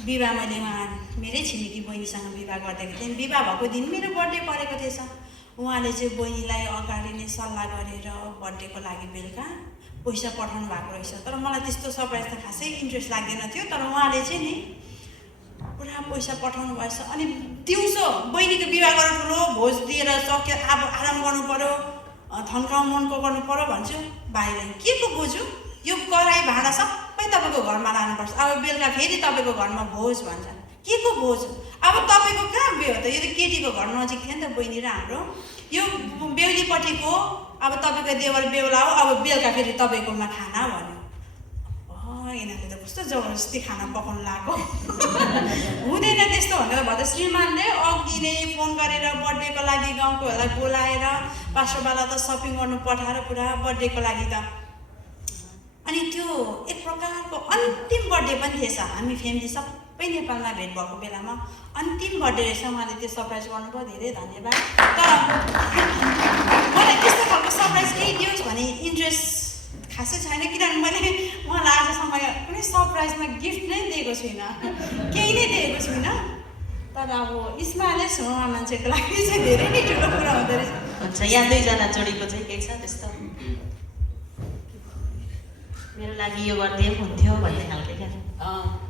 विवाह मैले उहाँ मेरै छिमेकी बहिनीसँग विवाह गरिदिएको थिएँ। विवाह भएको दिन मेरो बर्थडे परेको थिएछ। उहाँले चाहिँ बहिनीलाई अगाडि नै सल्लाह गरेर बर्थडेको लागि बेलुका पैसा पठाउनु भएको रहेछ। तर मलाई त्यस्तो सरप्राइज त खासै इन्ट्रेस्ट लाग्दैन थियो, तर उहाँले चाहिँ नि पुरा पैसा पठाउनु भएछ। अनि दिउँसो बहिनीको विवाह गरेर ठुलो भोज दिएर सक्यो, अब आराम गर्नु पऱ्यो, थन्काउ मनको गर्नु पऱ्यो भन्छु भाइलाई। के को बोजू, यो कराई भाँडा सबै तपाईँको घरमा लानुपर्छ, अब बेलुका फेरि तपाईँको घरमा भोज भन्छ। के को भोज? अब तपाईँको कहाँ बिहे हो त? यो त केटीको घर नजिक थियो नि त बहिनी र हाम्रो, यो बेहुलीपट्टिको, अब तपाईँको देवर बेहुला हो, अब बेलुका फेरि तपाईँकोमा खाना भन्यो। यिनीहरूले त कस्तो जबरजस्ती खाना पकाउनु लगाएको हुँदैन त्यस्तो भनेर भन्दा श्रीमानले अघि नै फोन गरेर बर्थडेको लागि गाउँकोहरूलाई बोलाएर पास्टरवाला त सपिङ गर्नु पठाएर पुरा बर्थडेको लागि त। अनि त्यो एक प्रकारको अन्तिम बर्थडे पनि थिएछ, हामी फ्यामिली सबै नेपालमा भेट भएको बेलामा अन्तिम बर्थडे रहेछ। उहाँले त्यो सरप्राइज गर्नुभयो, धेरै धन्यवाद। तर मलाई त्यस्तो खालको सरप्राइज केही दियोस् भने इन्ट्रेस्ट खासै छैन, किनभने मैले उहाँलाई आजसम्म कुनै सरप्राइजमा गिफ्ट नै दिएको छुइनँ, केही नै दिएको छुइनँ। तर अब इस्माले उहाँ मान्छेको लागि चाहिँ धेरै नै ठुलो कुरा हुँदो रहेछ। हुन्छ, यहाँ दुईजना जोडीको चाहिँ केही छ त्यस्तो मेरो लागि यो गरिदिए पनि हुन्थ्यो भन्ने खालको क्या?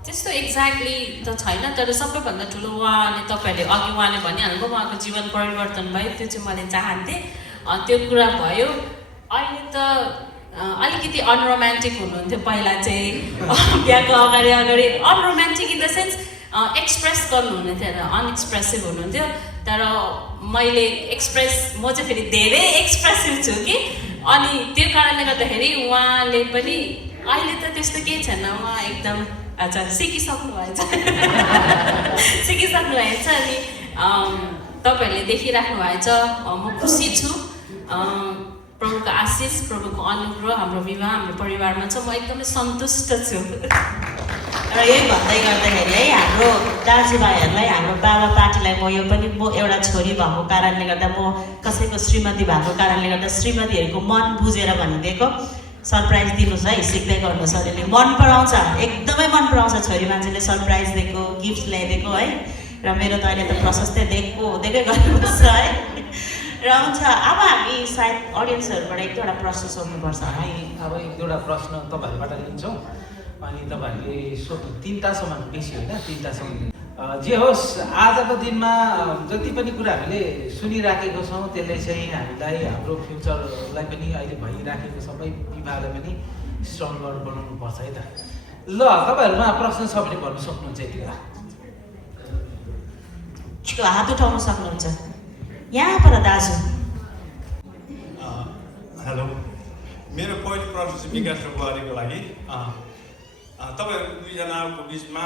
त्यस्तो एक्ज्याक्टली त छैन, तर सबैभन्दा ठुलो उहाँले तपाईँहरूले अघि उहाँले भनिहाल्नुभयो उहाँको जीवन परिवर्तन भयो, त्यो चाहिँ मैले चाहन्थेँ। त्यो कुरा भयो। अहिले त अलिकति अनरोमान्टिक हुनुहुन्थ्यो पहिला चाहिँ, बिहाको अगाडि unromantic in the sense express गर्नुहुने थिएन, अनएक्सप्रेसिभ हुनुहुन्थ्यो। तर मैले म चाहिँ फेरि धेरै एक्सप्रेसिभ छु कि, अनि त्यो कारणले गर्दाखेरि उहाँले पनि अहिले त त्यस्तो केही छैन, उहाँ एकदम सिकिसक्नु भएछ अनि तपाईँहरूले देखिराख्नु भएछ। म खुसी छु, प्रभुको आशिष, प्रभुको अनुग्रह हाम्रो विवाह हाम्रो परिवारमा छ, म एकदमै सन्तुष्ट छु। र यही भन्दै गर्दाखेरि है हाम्रो दाजुभाइहरूलाई, हाम्रो बाबा पार्टीलाई म एउटा छोरी भएको कारणले गर्दा, म कसैको श्रीमती भएको कारणले गर्दा श्रीमतीहरूको मन बुझेर भनिदिएको, सरप्राइज दिनुहोस् है, सिक्दै गर्नुहोस्। अलिअलि मन पराउँछ, एकदमै मन पराउँछ छोरी मान्छेले सरप्राइज दिएको, गिफ्ट ल्याइदिएको है। र मेरो त अहिले त प्रशस्तै दिएकै गर्नुपर्छ है। र हुन्छ, अब हामी सायद अडियन्सहरूबाट एक दुईवटा प्रश्न सोध्नुपर्छ। हामी अब एक दुईवटा प्रश्न तपाईँहरूबाट लिन्छौँ, अनि तपाईँहरूले तिनवटासम्म, बेसी होइन, तिनवटासम्म। जे होस्, आजको दिनमा जति पनि कुरा हामीले सुनिराखेको छौँ त्यसले चाहिँ हामीलाई, हाम्रो फ्युचरलाई पनि, अहिले भइराखेको सबै विवाहलाई पनि स्ट्रङ बनाउनु पर्छ है त। ल, तपाईँहरूमा प्रश्न छ भने भन्नु सक्नुहुन्छ यति बेला। हात उठाउन सक्नुहुन्छ यहाँ पर दाजु। हेलो, मेरो पहिलो प्रश्न चाहिँ विकास र बुहारीको लागि तपाईँहरू दुईजनाको बिचमा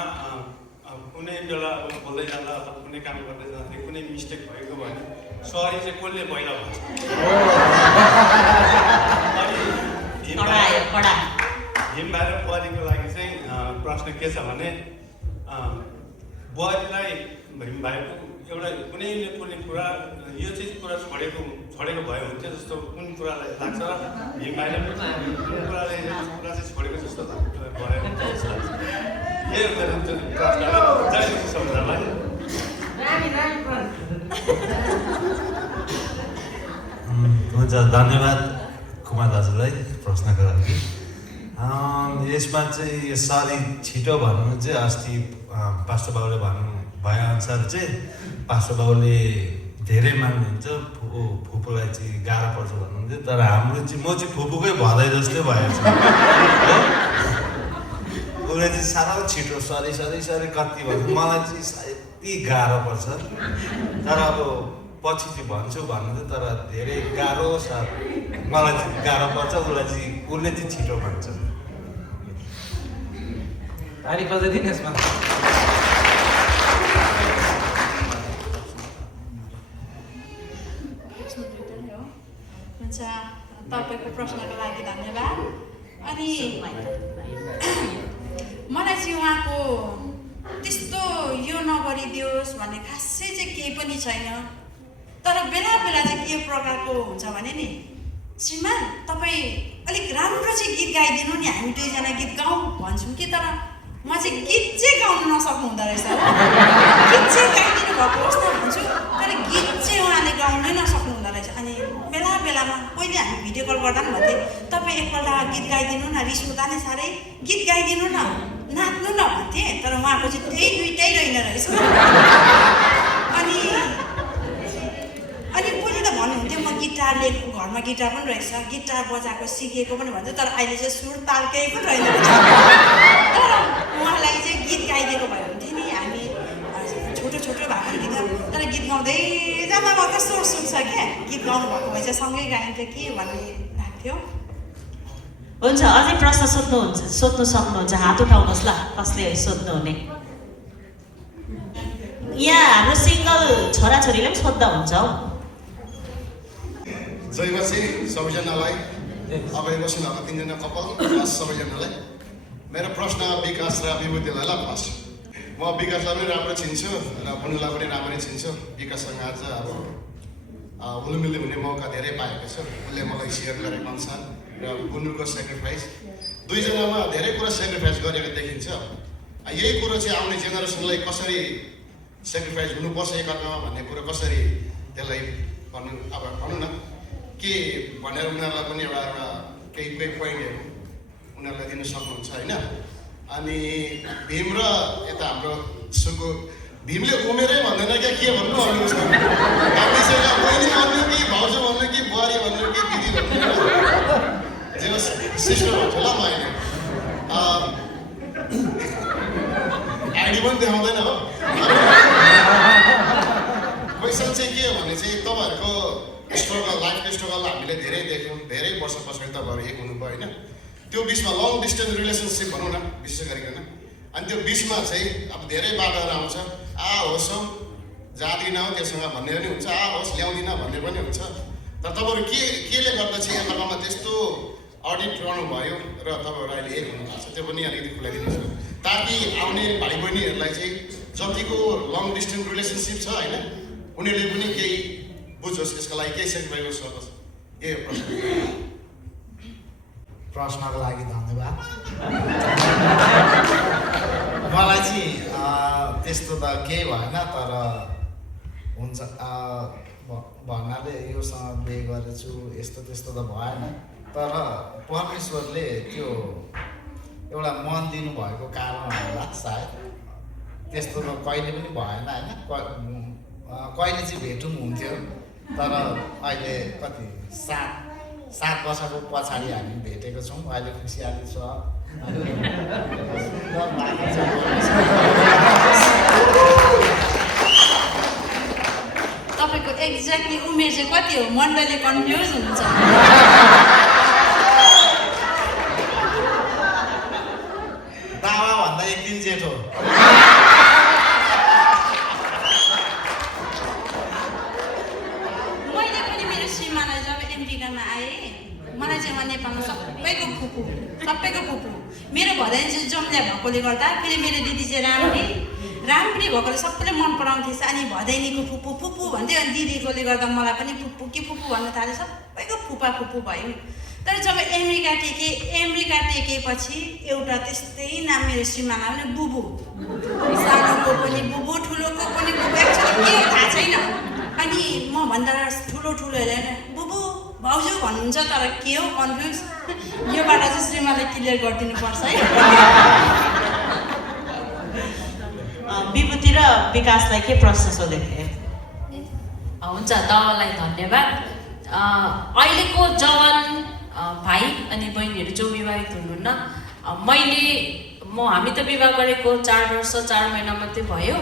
कुनै बेला बोल्दै जाँदा अथवा कुनै काम गर्दै जाँदाखेरि कुनै मिस्टेक भएको भने सरी चाहिँ कसले पहिला भन्छ हिम भाइ र बुहारीको लागि चाहिँ प्रश्न के छ भने बुहारीलाई हिम भाइको एउटा कुनै कुरा यो चाहिँ कुरा छोडेको भए हुन्थ्यो जस्तो कुन कुरालाई लाग्छ र हिम भाइले कुन कुराले कुरा चाहिँ छोडेको जस्तो भयो जस्तो लाग्छ यही प्रश्न जहिले सम्झनालाई हुन्छ धन्यवाद कुमार दाजुलाई प्रश्नको लागि यसमा चाहिँ सरी छिटो भन्नु चाहिँ अस्ति पास्टर बाबुले भन्नु भएअनुसार चाहिँ पास्टर बाबुले धेरै मान्नुहुन्छ फुपूलाई चाहिँ गाह्रो पर्छ भन्नुहुन्थ्यो तर हाम्रो चाहिँ म चाहिँ फुपूकै भदै जस्तै भएको छ उसले चाहिँ साह्रो छिटो सरी कति भन्छ मलाई चाहिँ यति गाह्रो पर्छ तर अब पछि चाहिँ भन्छु भन्नु तर धेरै गाह्रो छ मलाई चाहिँ गाह्रो पर्छ उसले चाहिँ छिटो भन्छ ताली बजाइदिनु यसमा हुन्छ तपाईँको प्रश्नको लागि धन्यवाद अनि मलाई चाहिँ उहाँको त्यस्तो यो नगरिदियोस् भन्ने खासै चाहिँ केही पनि छैन तर बेला बेला चाहिँ के प्रकारको हुन्छ भने नि श्रीमान तपाईँ अलिक राम्रो चाहिँ गीत गाइदिनु नि हामी दुईजना गीत गाउँ भन्छौँ कि तर म चाहिँ गीत चाहिँ गाउनु नसक्नु हुँदो रहेछ हो गीत चाहिँ गाइदिनु भएको होस् न भन्छु तर गीत चाहिँ उहाँले गाउनै नसक्नु हुँदो रहेछ अनि बेला बेलामा पहिले हामी भिडियो कल गर्दा पनि भन्थेँ तपाईँ एकपल्ट गीत गाइदिनु न रिस उठ्दा नै साह्रै गीत गाइदिनु न नाच्नु न भन्थेँ तर उहाँको चाहिँ त्यही दुइटै रहेन रहेछ अनि पहिले त भन्नुहुन्थ्यो म गिटारले घरमा गिटार पनि रहेछ गिटार बजाएको सिकेको पनि भन्थ्यो तर अहिले चाहिँ सुर ताल केही पनि रहेन रहेछ तर उहाँलाई चाहिँ गीत गाइदिएको भयो हुन्थ्यो नि हामी छोटो भएको गीत तर गीत गाउँदै जाँदा मात्र स्वर सुन्छ क्या गीत गाउनु भएको भए चाहिँ सँगै गाइन्थ्यो कि भन्ने लाग्थ्यो हुन्छ अझै प्रश्न सोध्नु सक्नुहुन्छ हात उठाउनुहोस् ल कसले सोध्नुहुने यहाँ हाम्रो सिङ्गल छोराछोरीले पनि सोद्धा हुन्छ हौ जय मसी सबैजनालाई अगाडि बस्नुभएको तिनजना कपाल सबैजनालाई मेरो प्रश्न विकास र विभूतिलाई ल फर्स्ट म विकासलाई पनि राम्रो चिन्छु र बुनुलाई पनि राम्ररी चिन्छु विकाससँग आज अब हुलुमिली हुने मौका धेरै पाएको छु उसले मलाई सेयर गरेको अनुसार र बुनुको सेक्रिफाइस दुईजनामा धेरै कुरा सेक्रिफाइस गरेको देखिन्छ यही कुरो चाहिँ आउने जेनेरेसनलाई कसरी सेक्रिफाइस हुनुपर्छ एकअर्कामा भन्ने कुरो कसरी त्यसलाई भन्नु अब भनौँ न के भनेर उनीहरूलाई पनि एउटा केही पोइन्टहरू उनीहरूलाई दिन सक्नुहुन्छ होइन अनि भीम र यता हाम्रो सुको भीमले उमेरै भन्दैन क्या के भन्नु भन्नु बहिनी भन्नु कि भाउजू भन्नु कि बुहारी भन्नु कि दिदी भन्नु जे होस् सिस्टर भन्छु ल म अहिले आइडी पनि देखाउँदैन हो क्वेसन चाहिँ के हो भने चाहिँ तपाईँहरूको स्ट्रगल लाइफको स्ट्रगल हामीले धेरै देख्यौँ धेरै वर्ष पछाडि तपाईँहरू एक हुनुभयो होइन त्यो बिचमा लङ डिस्टेन्स रिलेसनसिप भनौँ न विशेष गरिकन अनि त्यो बिचमा चाहिँ अब धेरै बाधाहरू आउँछ होस् हौ जाँदिनँ हौ त्योसँग भन्ने पनि हुन्छ होस् ल्याउँदिनँ भन्ने पनि हुन्छ तर तपाईँहरू केले गर्दा चाहिँ एकअर्कामा त्यस्तो अडिट रहनुभयो र तपाईँहरू अहिले एक हुनुभएको छ त्यो पनि अलिकति खुलाइदिनुहोस् न ताकि आउने भाइ बहिनीहरूलाई चाहिँ जतिको लङ डिस्टेन्स रिलेसनसिप छ होइन उनीहरूले पनि केही बुझोस् यसको लागि केही सेक्रिफाइस सकोस् यही हो प्रश्नको लागि धन्यवाद मलाई चाहिँ त्यस्तो त केही भएन तर हुन्छ भन्नाले योसँग बिहे गरेछु यस्तो त्यस्तो त भएन तर परमेश्वरले त्यो एउटा मन दिनुभएको कारण होला सायद त्यस्तो त कहिले पनि भएन होइन कहिले चाहिँ भेटौँ हुन्थ्यो तर अहिले कति 7 वर्षको पछाडि हामी भेटेको छौँ अहिले खुसियाली छ तपाईँको एक्ज्याक्टली उमेर चाहिँ कति हो मण्डलले कन्फ्युज हुनुहुन्छ जेठो मैले पनि मेरो श्रीमानलाई जब अमेरिकामा आएँ मलाई चाहिँ उहाँ नेपालमा सबैको फुपू मेरो भदाइ चाहिँ जम्ल्या भएकोले गर्दा फेरि मेरो दिदी चाहिँ राम्री भएकोले सबैले मन पराउँथेछ अनि भदैनीको फुपू भन्थ्यो अनि दिदीकोले गर्दा मलाई पनि फुपू भन्न थाल्यो सबैको फुपू भयो तर जब अमेरिका टेकेपछि एउटा त्यस्तै नाम मेरो श्रीमानलाई पनि बुबु सानोको पनि बुबु ठुलोको पनि बुबु एक्चुअली के हो थाहा छैन अनि म भन्दा ठुलोहरूले बुबु भाउजू भन्नुहुन्छ तर के हो कन्फ्युज योबाट चाहिँ श्रीमानले क्लियर गरिदिनुपर्छ है विभूति र विकासलाई के प्रश्न सोधेको थिएँ हुन्छ तपाईँलाई धन्यवाद अहिलेको जवान भाइ अनि बहिनीहरू जो विवाहित हुनुहुन्न हामी त विवाह गरेको 4 वर्ष 4 महिना मात्रै भयो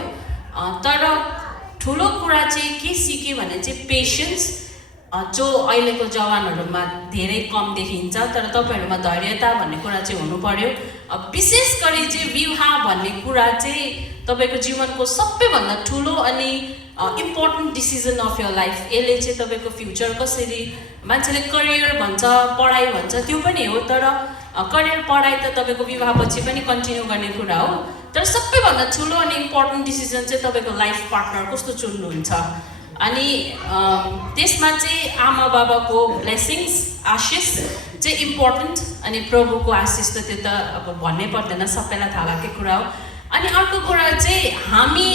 तर ठुलो कुरा चाहिँ के सिकेँ भने चाहिँ पेसेन्स जो अहिलेको जवानहरूमा धेरै कम देखिन्छ तर तपाईँहरूमा धैर्यता भन्ने कुरा चाहिँ हुनु पर्यो विशेष गरी चाहिँ विवाह भन्ने कुरा चाहिँ तपाईँको जीवनको सबैभन्दा ठुलो अनि important decision of your life यसले चाहिँ तपाईँको फ्युचर कसरी मान्छेले करियर भन्छ पढाइ भन्छ त्यो पनि हो तर करियर पढाइ त तपाईँको विवाहपछि पनि कन्टिन्यू गर्ने कुरा हो तर सबैभन्दा ठुलो अनि इम्पोर्टेन्ट डिसिजन चाहिँ तपाईँको लाइफ पार्टनर कस्तो चुन्नुहुन्छ अनि त्यसमा चाहिँ आमा बाबाको ब्लेसिङ्स आशिष चाहिँ इम्पोर्टेन्ट अनि प्रभुको आशिष त त्यो त अब भन्नै पर्दैन सबैलाई थाहा भएकै कुरा हो अनि अर्को कुरा चाहिँ हामी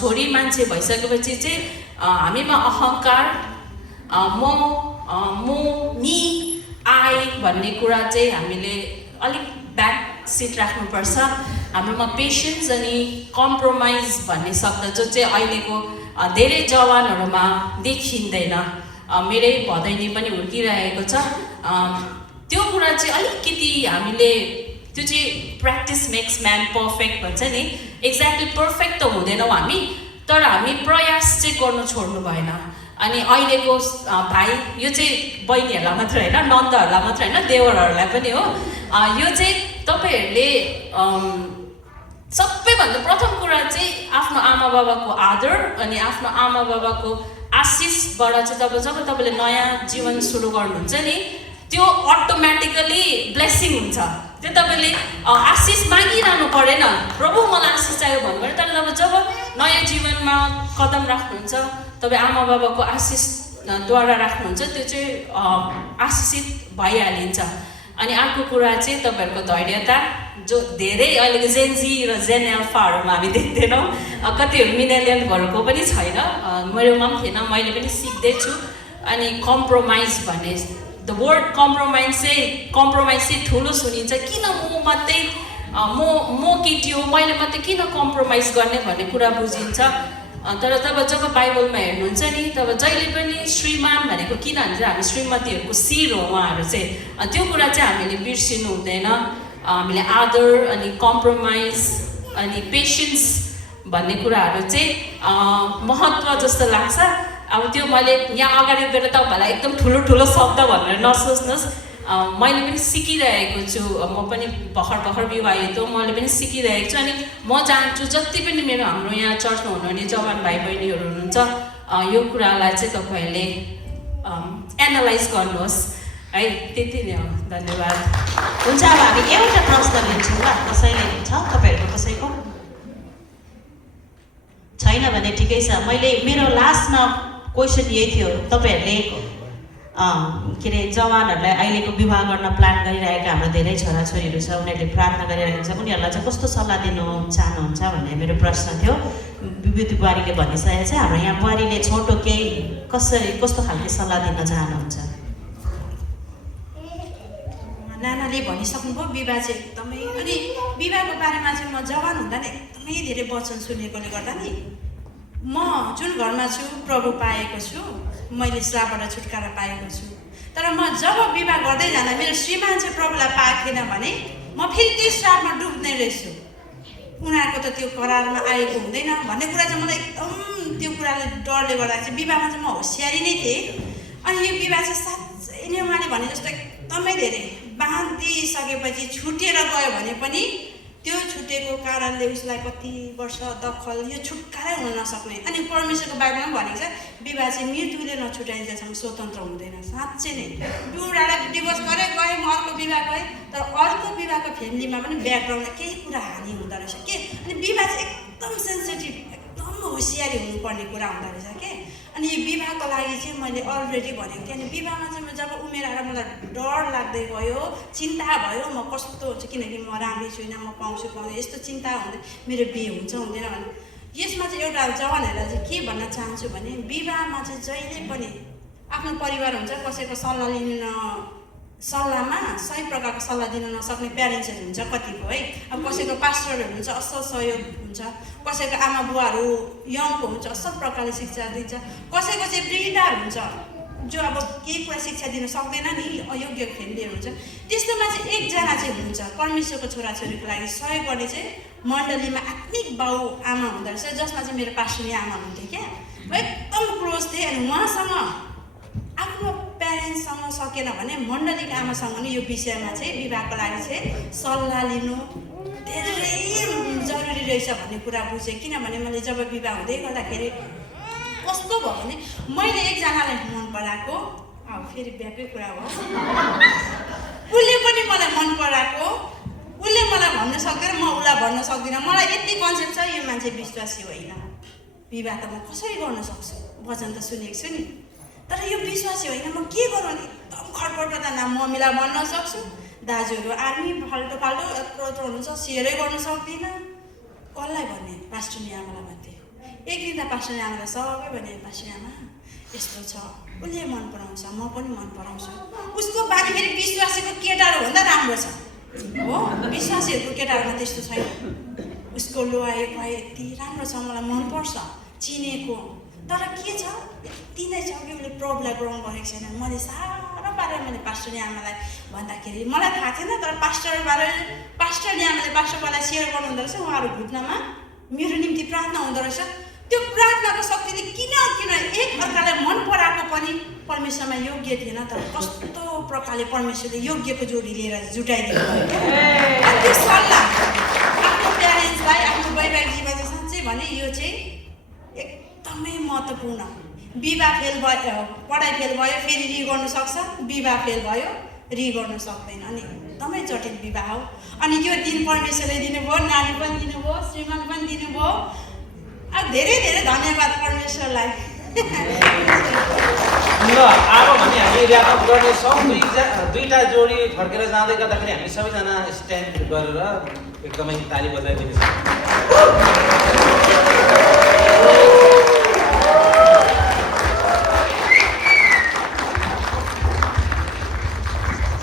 छोरी मान्छे भइसकेपछि चाहिँ हामीमा अहङ्कार मी आई भन्ने कुरा चाहिँ हामीले अलिक ब्याक सिट राख्नुपर्छ हाम्रोमा पेसेन्स अनि कम्प्रोमाइज भन्ने शब्द जो चाहिँ अहिलेको धेरै जवानहरूमा देखिँदैन मेरै भदैनी पनि हुर्किरहेको छ त्यो कुरा चाहिँ अलिकति हामीले त्यो चाहिँ प्र्याक्टिस मेक्स म्यान पर्फेक्ट भन्छ नि एक्ज्याक्टली पर्फेक्ट त हुँदैनौँ हामी तर हामी प्रयास चाहिँ गर्नु छोड्नु भएन अनि अहिलेको भाइ यो चाहिँ बहिनीहरूलाई मात्र होइन नन्दहरूलाई मात्र होइन देवरहरूलाई पनि हो यो चाहिँ तपाईँहरूले सबैभन्दा प्रथम कुरा चाहिँ आफ्नो आमा बाबाको आदर अनि आफ्नो आमा बाबाको आशिषबाट चाहिँ जब तपाईँले नयाँ जीवन सुरु गर्नुहुन्छ नि त्यो अटोमेटिकली ब्लेसिङ हुन्छ त्यो तपाईँले आशिष मागिरहनु परेन प्रभु मलाई आशिष चाहियो भन्नु तर जब नयाँ जीवनमा कदम राख्नुहुन्छ तपाईँ आमा बाबाको आशिषद्वारा राख्नुहुन्छ त्यो चाहिँ आशिषित भइहालिन्छ अनि अर्को कुरा चाहिँ तपाईँहरूको धैर्यता जो धेरै अहिलेको जेनजी र जेन एल्फाहरूमा हामी देख्दैनौँ कतिहरू मिलेनियलहरूको पनि छैन मेरोमा पनि थिएन मैले पनि सिक्दैछु अनि कम्प्रोमाइज भन्ने द वर्ड कम्प्रोमाइज चाहिँ ठुलो सुनिन्छ किन म मात्रै म केटी हो मैले मात्रै किन कम्प्रोमाइज गर्ने भन्ने कुरा बुझिन्छ तर जब बाइबलमा हेर्नुहुन्छ नि तब जहिले पनि श्रीमान भनेको किन भन्छ हामी श्रीमतीहरूको शिर हो उहाँहरू चाहिँ त्यो कुरा चाहिँ हामीले बिर्सिनु हुँदैन हामीले आदर अनि कम्प्रोमाइज अनि पेसेन्स भन्ने कुराहरू चाहिँ महत्त्व जस्तो लाग्छ अब त्यो मैले यहाँ अगाडि उभिएर तपाईँहरूलाई एकदम ठुलो शब्द भनेर नसोच्नुहोस् मैले पनि सिकिरहेको छु म पनि भर्खर विवाहित हो मैले पनि सिकिरहेको छु अनि म चाहन्छु जति पनि मेरो हाम्रो यहाँ चर्चमा हुनुहुने जवान भाइ बहिनीहरू हुनुहुन्छ यो कुरालाई चाहिँ तपाईँहरूले एनालाइज गर्नुहोस् है त्यति नै हो धन्यवाद हुन्छ अब हामी एउटा प्रश्न लिन्छौँ ल कसैले छ तपाईँहरूको कसैको छैन भने ठिकै छ मैले मेरो लास्टमा क्वेसन यही थियो तपाईँहरूले के अरे जवानहरूलाई अहिलेको विवाह गर्न प्लान गरिरहेका हाम्रो धेरै छोराछोरीहरू छ उनीहरूले प्रार्थना गरिरहेको छ उनीहरूलाई चाहिँ कस्तो सल्लाह दिनु चाहनुहुन्छ भन्ने मेरो प्रश्न थियो विभूति बुहारीले भनिसकेको छ हाम्रो यहाँ बुहारीले छोटो केही कस्तो खालको सल्लाह दिन चाहनुहुन्छ नानाले भनिसक्नुभयो विवाह चाहिँ एकदमै अनि विवाहको बारेमा चाहिँ म जवान हुँदा नै एकदमै धेरै वचन सुनेकोले गर्दा नि म जुन घरमा छु प्रभु पाएको छु मैले श्रापबाट छुटकारा पाएको छु तर म जब विवाह गर्दै जाँदा मेरो श्रीमान चाहिँ प्रभुलाई पाएको थिएन भने म फेरि त्यो श्रापमा डुब्ने रहेछु उनीहरूको त त्यो करारमा आएको हुँदैन भन्ने कुरा चाहिँ मलाई एकदम त्यो कुराले डरले गर्दा चाहिँ विवाहमा चाहिँ म होसियारी नै थिएँ अनि यो विवाह चाहिँ साँच्चै नै उहाँले भने जस्तो एकदमै धेरै बाँधिसकेपछि छुटेर गयो भने पनि त्यो छुटेको कारणले उसलाई कति वर्ष दखल यो छुटकारै हुन नसक्ने। अनि परमेश्वरको बाइबलमा पनि भनेको छ विवाह चाहिँ मृत्युले नछुटाइन्जेलसम्म स्वतन्त्र हुँदैन। साँच्चै नै बुढालाई डिभोर्स गरे गएँ, म अर्को विवाह गरेँ, तर अर्को विवाहको फ्यामिलीमा पनि ब्याकग्राउन्डमा केही कुरा हानि हुँदो रहेछ के। अनि विवाह चाहिँ एकदम सेन्सिटिभ, एकदम होसियारी हुनुपर्ने कुरा हुँदो रहेछ के। अनि यो विवाहको लागि चाहिँ मैले अलरेडी भनेको थिएँ। अनि विवाहमा चाहिँ जब उमेर आएर मलाई डर लाग्दै गयो, चिन्ता भयो, म कस्तो हुन्छ किनकि म राम्रै छुइनँ, म पाउँछु पाउँदैन, यस्तो चिन्ता हुँदै मेरो बिहे हुन्छ हुँदैन भने यसमा चाहिँ एउटा जवानहरूलाई चाहिँ के भन्न चाहन्छु भने विवाहमा चाहिँ जहिले पनि आफ्नो परिवार हुन्छ, कसैको सल्लाहमा सही प्रकारको सल्लाह दिन नसक्ने प्यारेन्ट्सहरू हुन्छ कतिको है। अब कसैको पास्टरहरू हुन्छ, असल सहयोग हुन्छ, कसैको आमा बुवाहरू यङको हुन्छ, असल प्रकारले शिक्षा दिन्छ, कसैको चाहिँ वृद्धहरू हुन्छ जो अब केही कुरा शिक्षा दिन सक्दैन नि, अयोग्य फ्यामिलीहरू हुन्छ। त्यस्तोमा चाहिँ एकजना चाहिँ हुन्छ परमेश्वरको छोराछोरीको लागि सहयोग गर्ने चाहिँ मण्डलीमा आत्मिक बाउ आमा हुँदो रहेछ, जसमा चाहिँ मेरो पास्टरनी आमा हुन्थ्यो क्या। म एकदम क्लोज थिएँ। अनि उहाँसँग आफ्नो प्यारेन्ट्ससँग सकेन भने मण्डलीको आमासँग नि यो विषयमा चाहिँ विवाहको लागि चाहिँ सल्लाह लिनु धेरै जरुरी रहेछ भन्ने कुरा बुझेँ। किनभने मैले जब विवाह हुँदै गर्दाखेरि कस्तो भयो भने मैले एकजनालाई मन पराएको, अब फेरि बिहाकै कुरा हो, उसले पनि मलाई मन पराएको, उसले मलाई भन्न सक्दैन, म उसलाई भन्न सक्दिनँ। मलाई यति कन्सेप्ट छ यो मान्छे विश्वासी होइन, विवाह त म कसरी गर्न सक्छु, वचन त सुनेको छु नि, तर यो विश्वासी होइन, म के गरौँ। एकदम खटपट गर्दा न मम्मीलाई भन्न सक्छु, दाजुहरू आर्मी फाल्टो फाल्टो यत्रो हुनुहुन्छ, सेयरै गर्न सक्दिनँ, कसलाई भन्ने, पास्टरनी आमालाई भन्थेँ। एक दिन त पास्टरनी आमालाई सबै भने पास्टरनी आमा यस्तो छ, उसले मन पराउँछ, म पनि मन पराउँछु, उसको बानी फेरि विश्वासीको केटाहरू भन्दा राम्रो छ हो, विश्वासीहरूको केटाहरूमा त्यस्तो छैन, उसको लोहाइ भए यति राम्रो छ, मलाई मनपर्छ, चिनेको, तर के छ यति नै छ कि उसले प्रभुलाई ग्रहण गरेको छैन। मैले साह्रो पारेर मैले पास्टरनी आमालाई भन्दाखेरि मलाई थाहा थिएन, तर पास्टरनी आमाले पास्टरलाई सेयर गर्नुहुँदो रहेछ, उहाँहरू घुट्नमा मेरो निम्ति प्रार्थना हुँदो रहेछ। त्यो प्रार्थनाको शक्तिले किन एक अर्कालाई मन पराएको पनि परमेश्वरमा योग्य थिएन, तर कस्तो प्रकारले परमेश्वरले योग्यको जोडी लिएर जुटाइदिनु भयो। त्यो सल्लाह आफ्नो प्यारेन्ट्सलाई, आफ्नो वैवाहिक जीवन चाहिँ साँच्चै भने यो चाहिँ एकदमै महत्त्वपूर्ण। विवाह फेल भयो, पढाइ फेल भयो, फेरि रि गर्नु सक्छ, विवाह फेल भयो रि गर्नु सक्दैन, अनि एकदमै जटिल विवाह हो। अनि यो दिन परमेश्वरले दिनुभयो, नानी पनि दिनुभयो, श्रीमान पनि दिनुभयो। अब धेरै धेरै धन्यवाद परमेश्वरलाई। ल अब भने हामी ऱ्यापअप गर्नेछौँ। दुईटा जोडी फर्केर जाँदै गर्दाखेरि हामी सबैजना स्ट्यान्ड गरेर एकदमै ताली बजाइदिनेछौँ।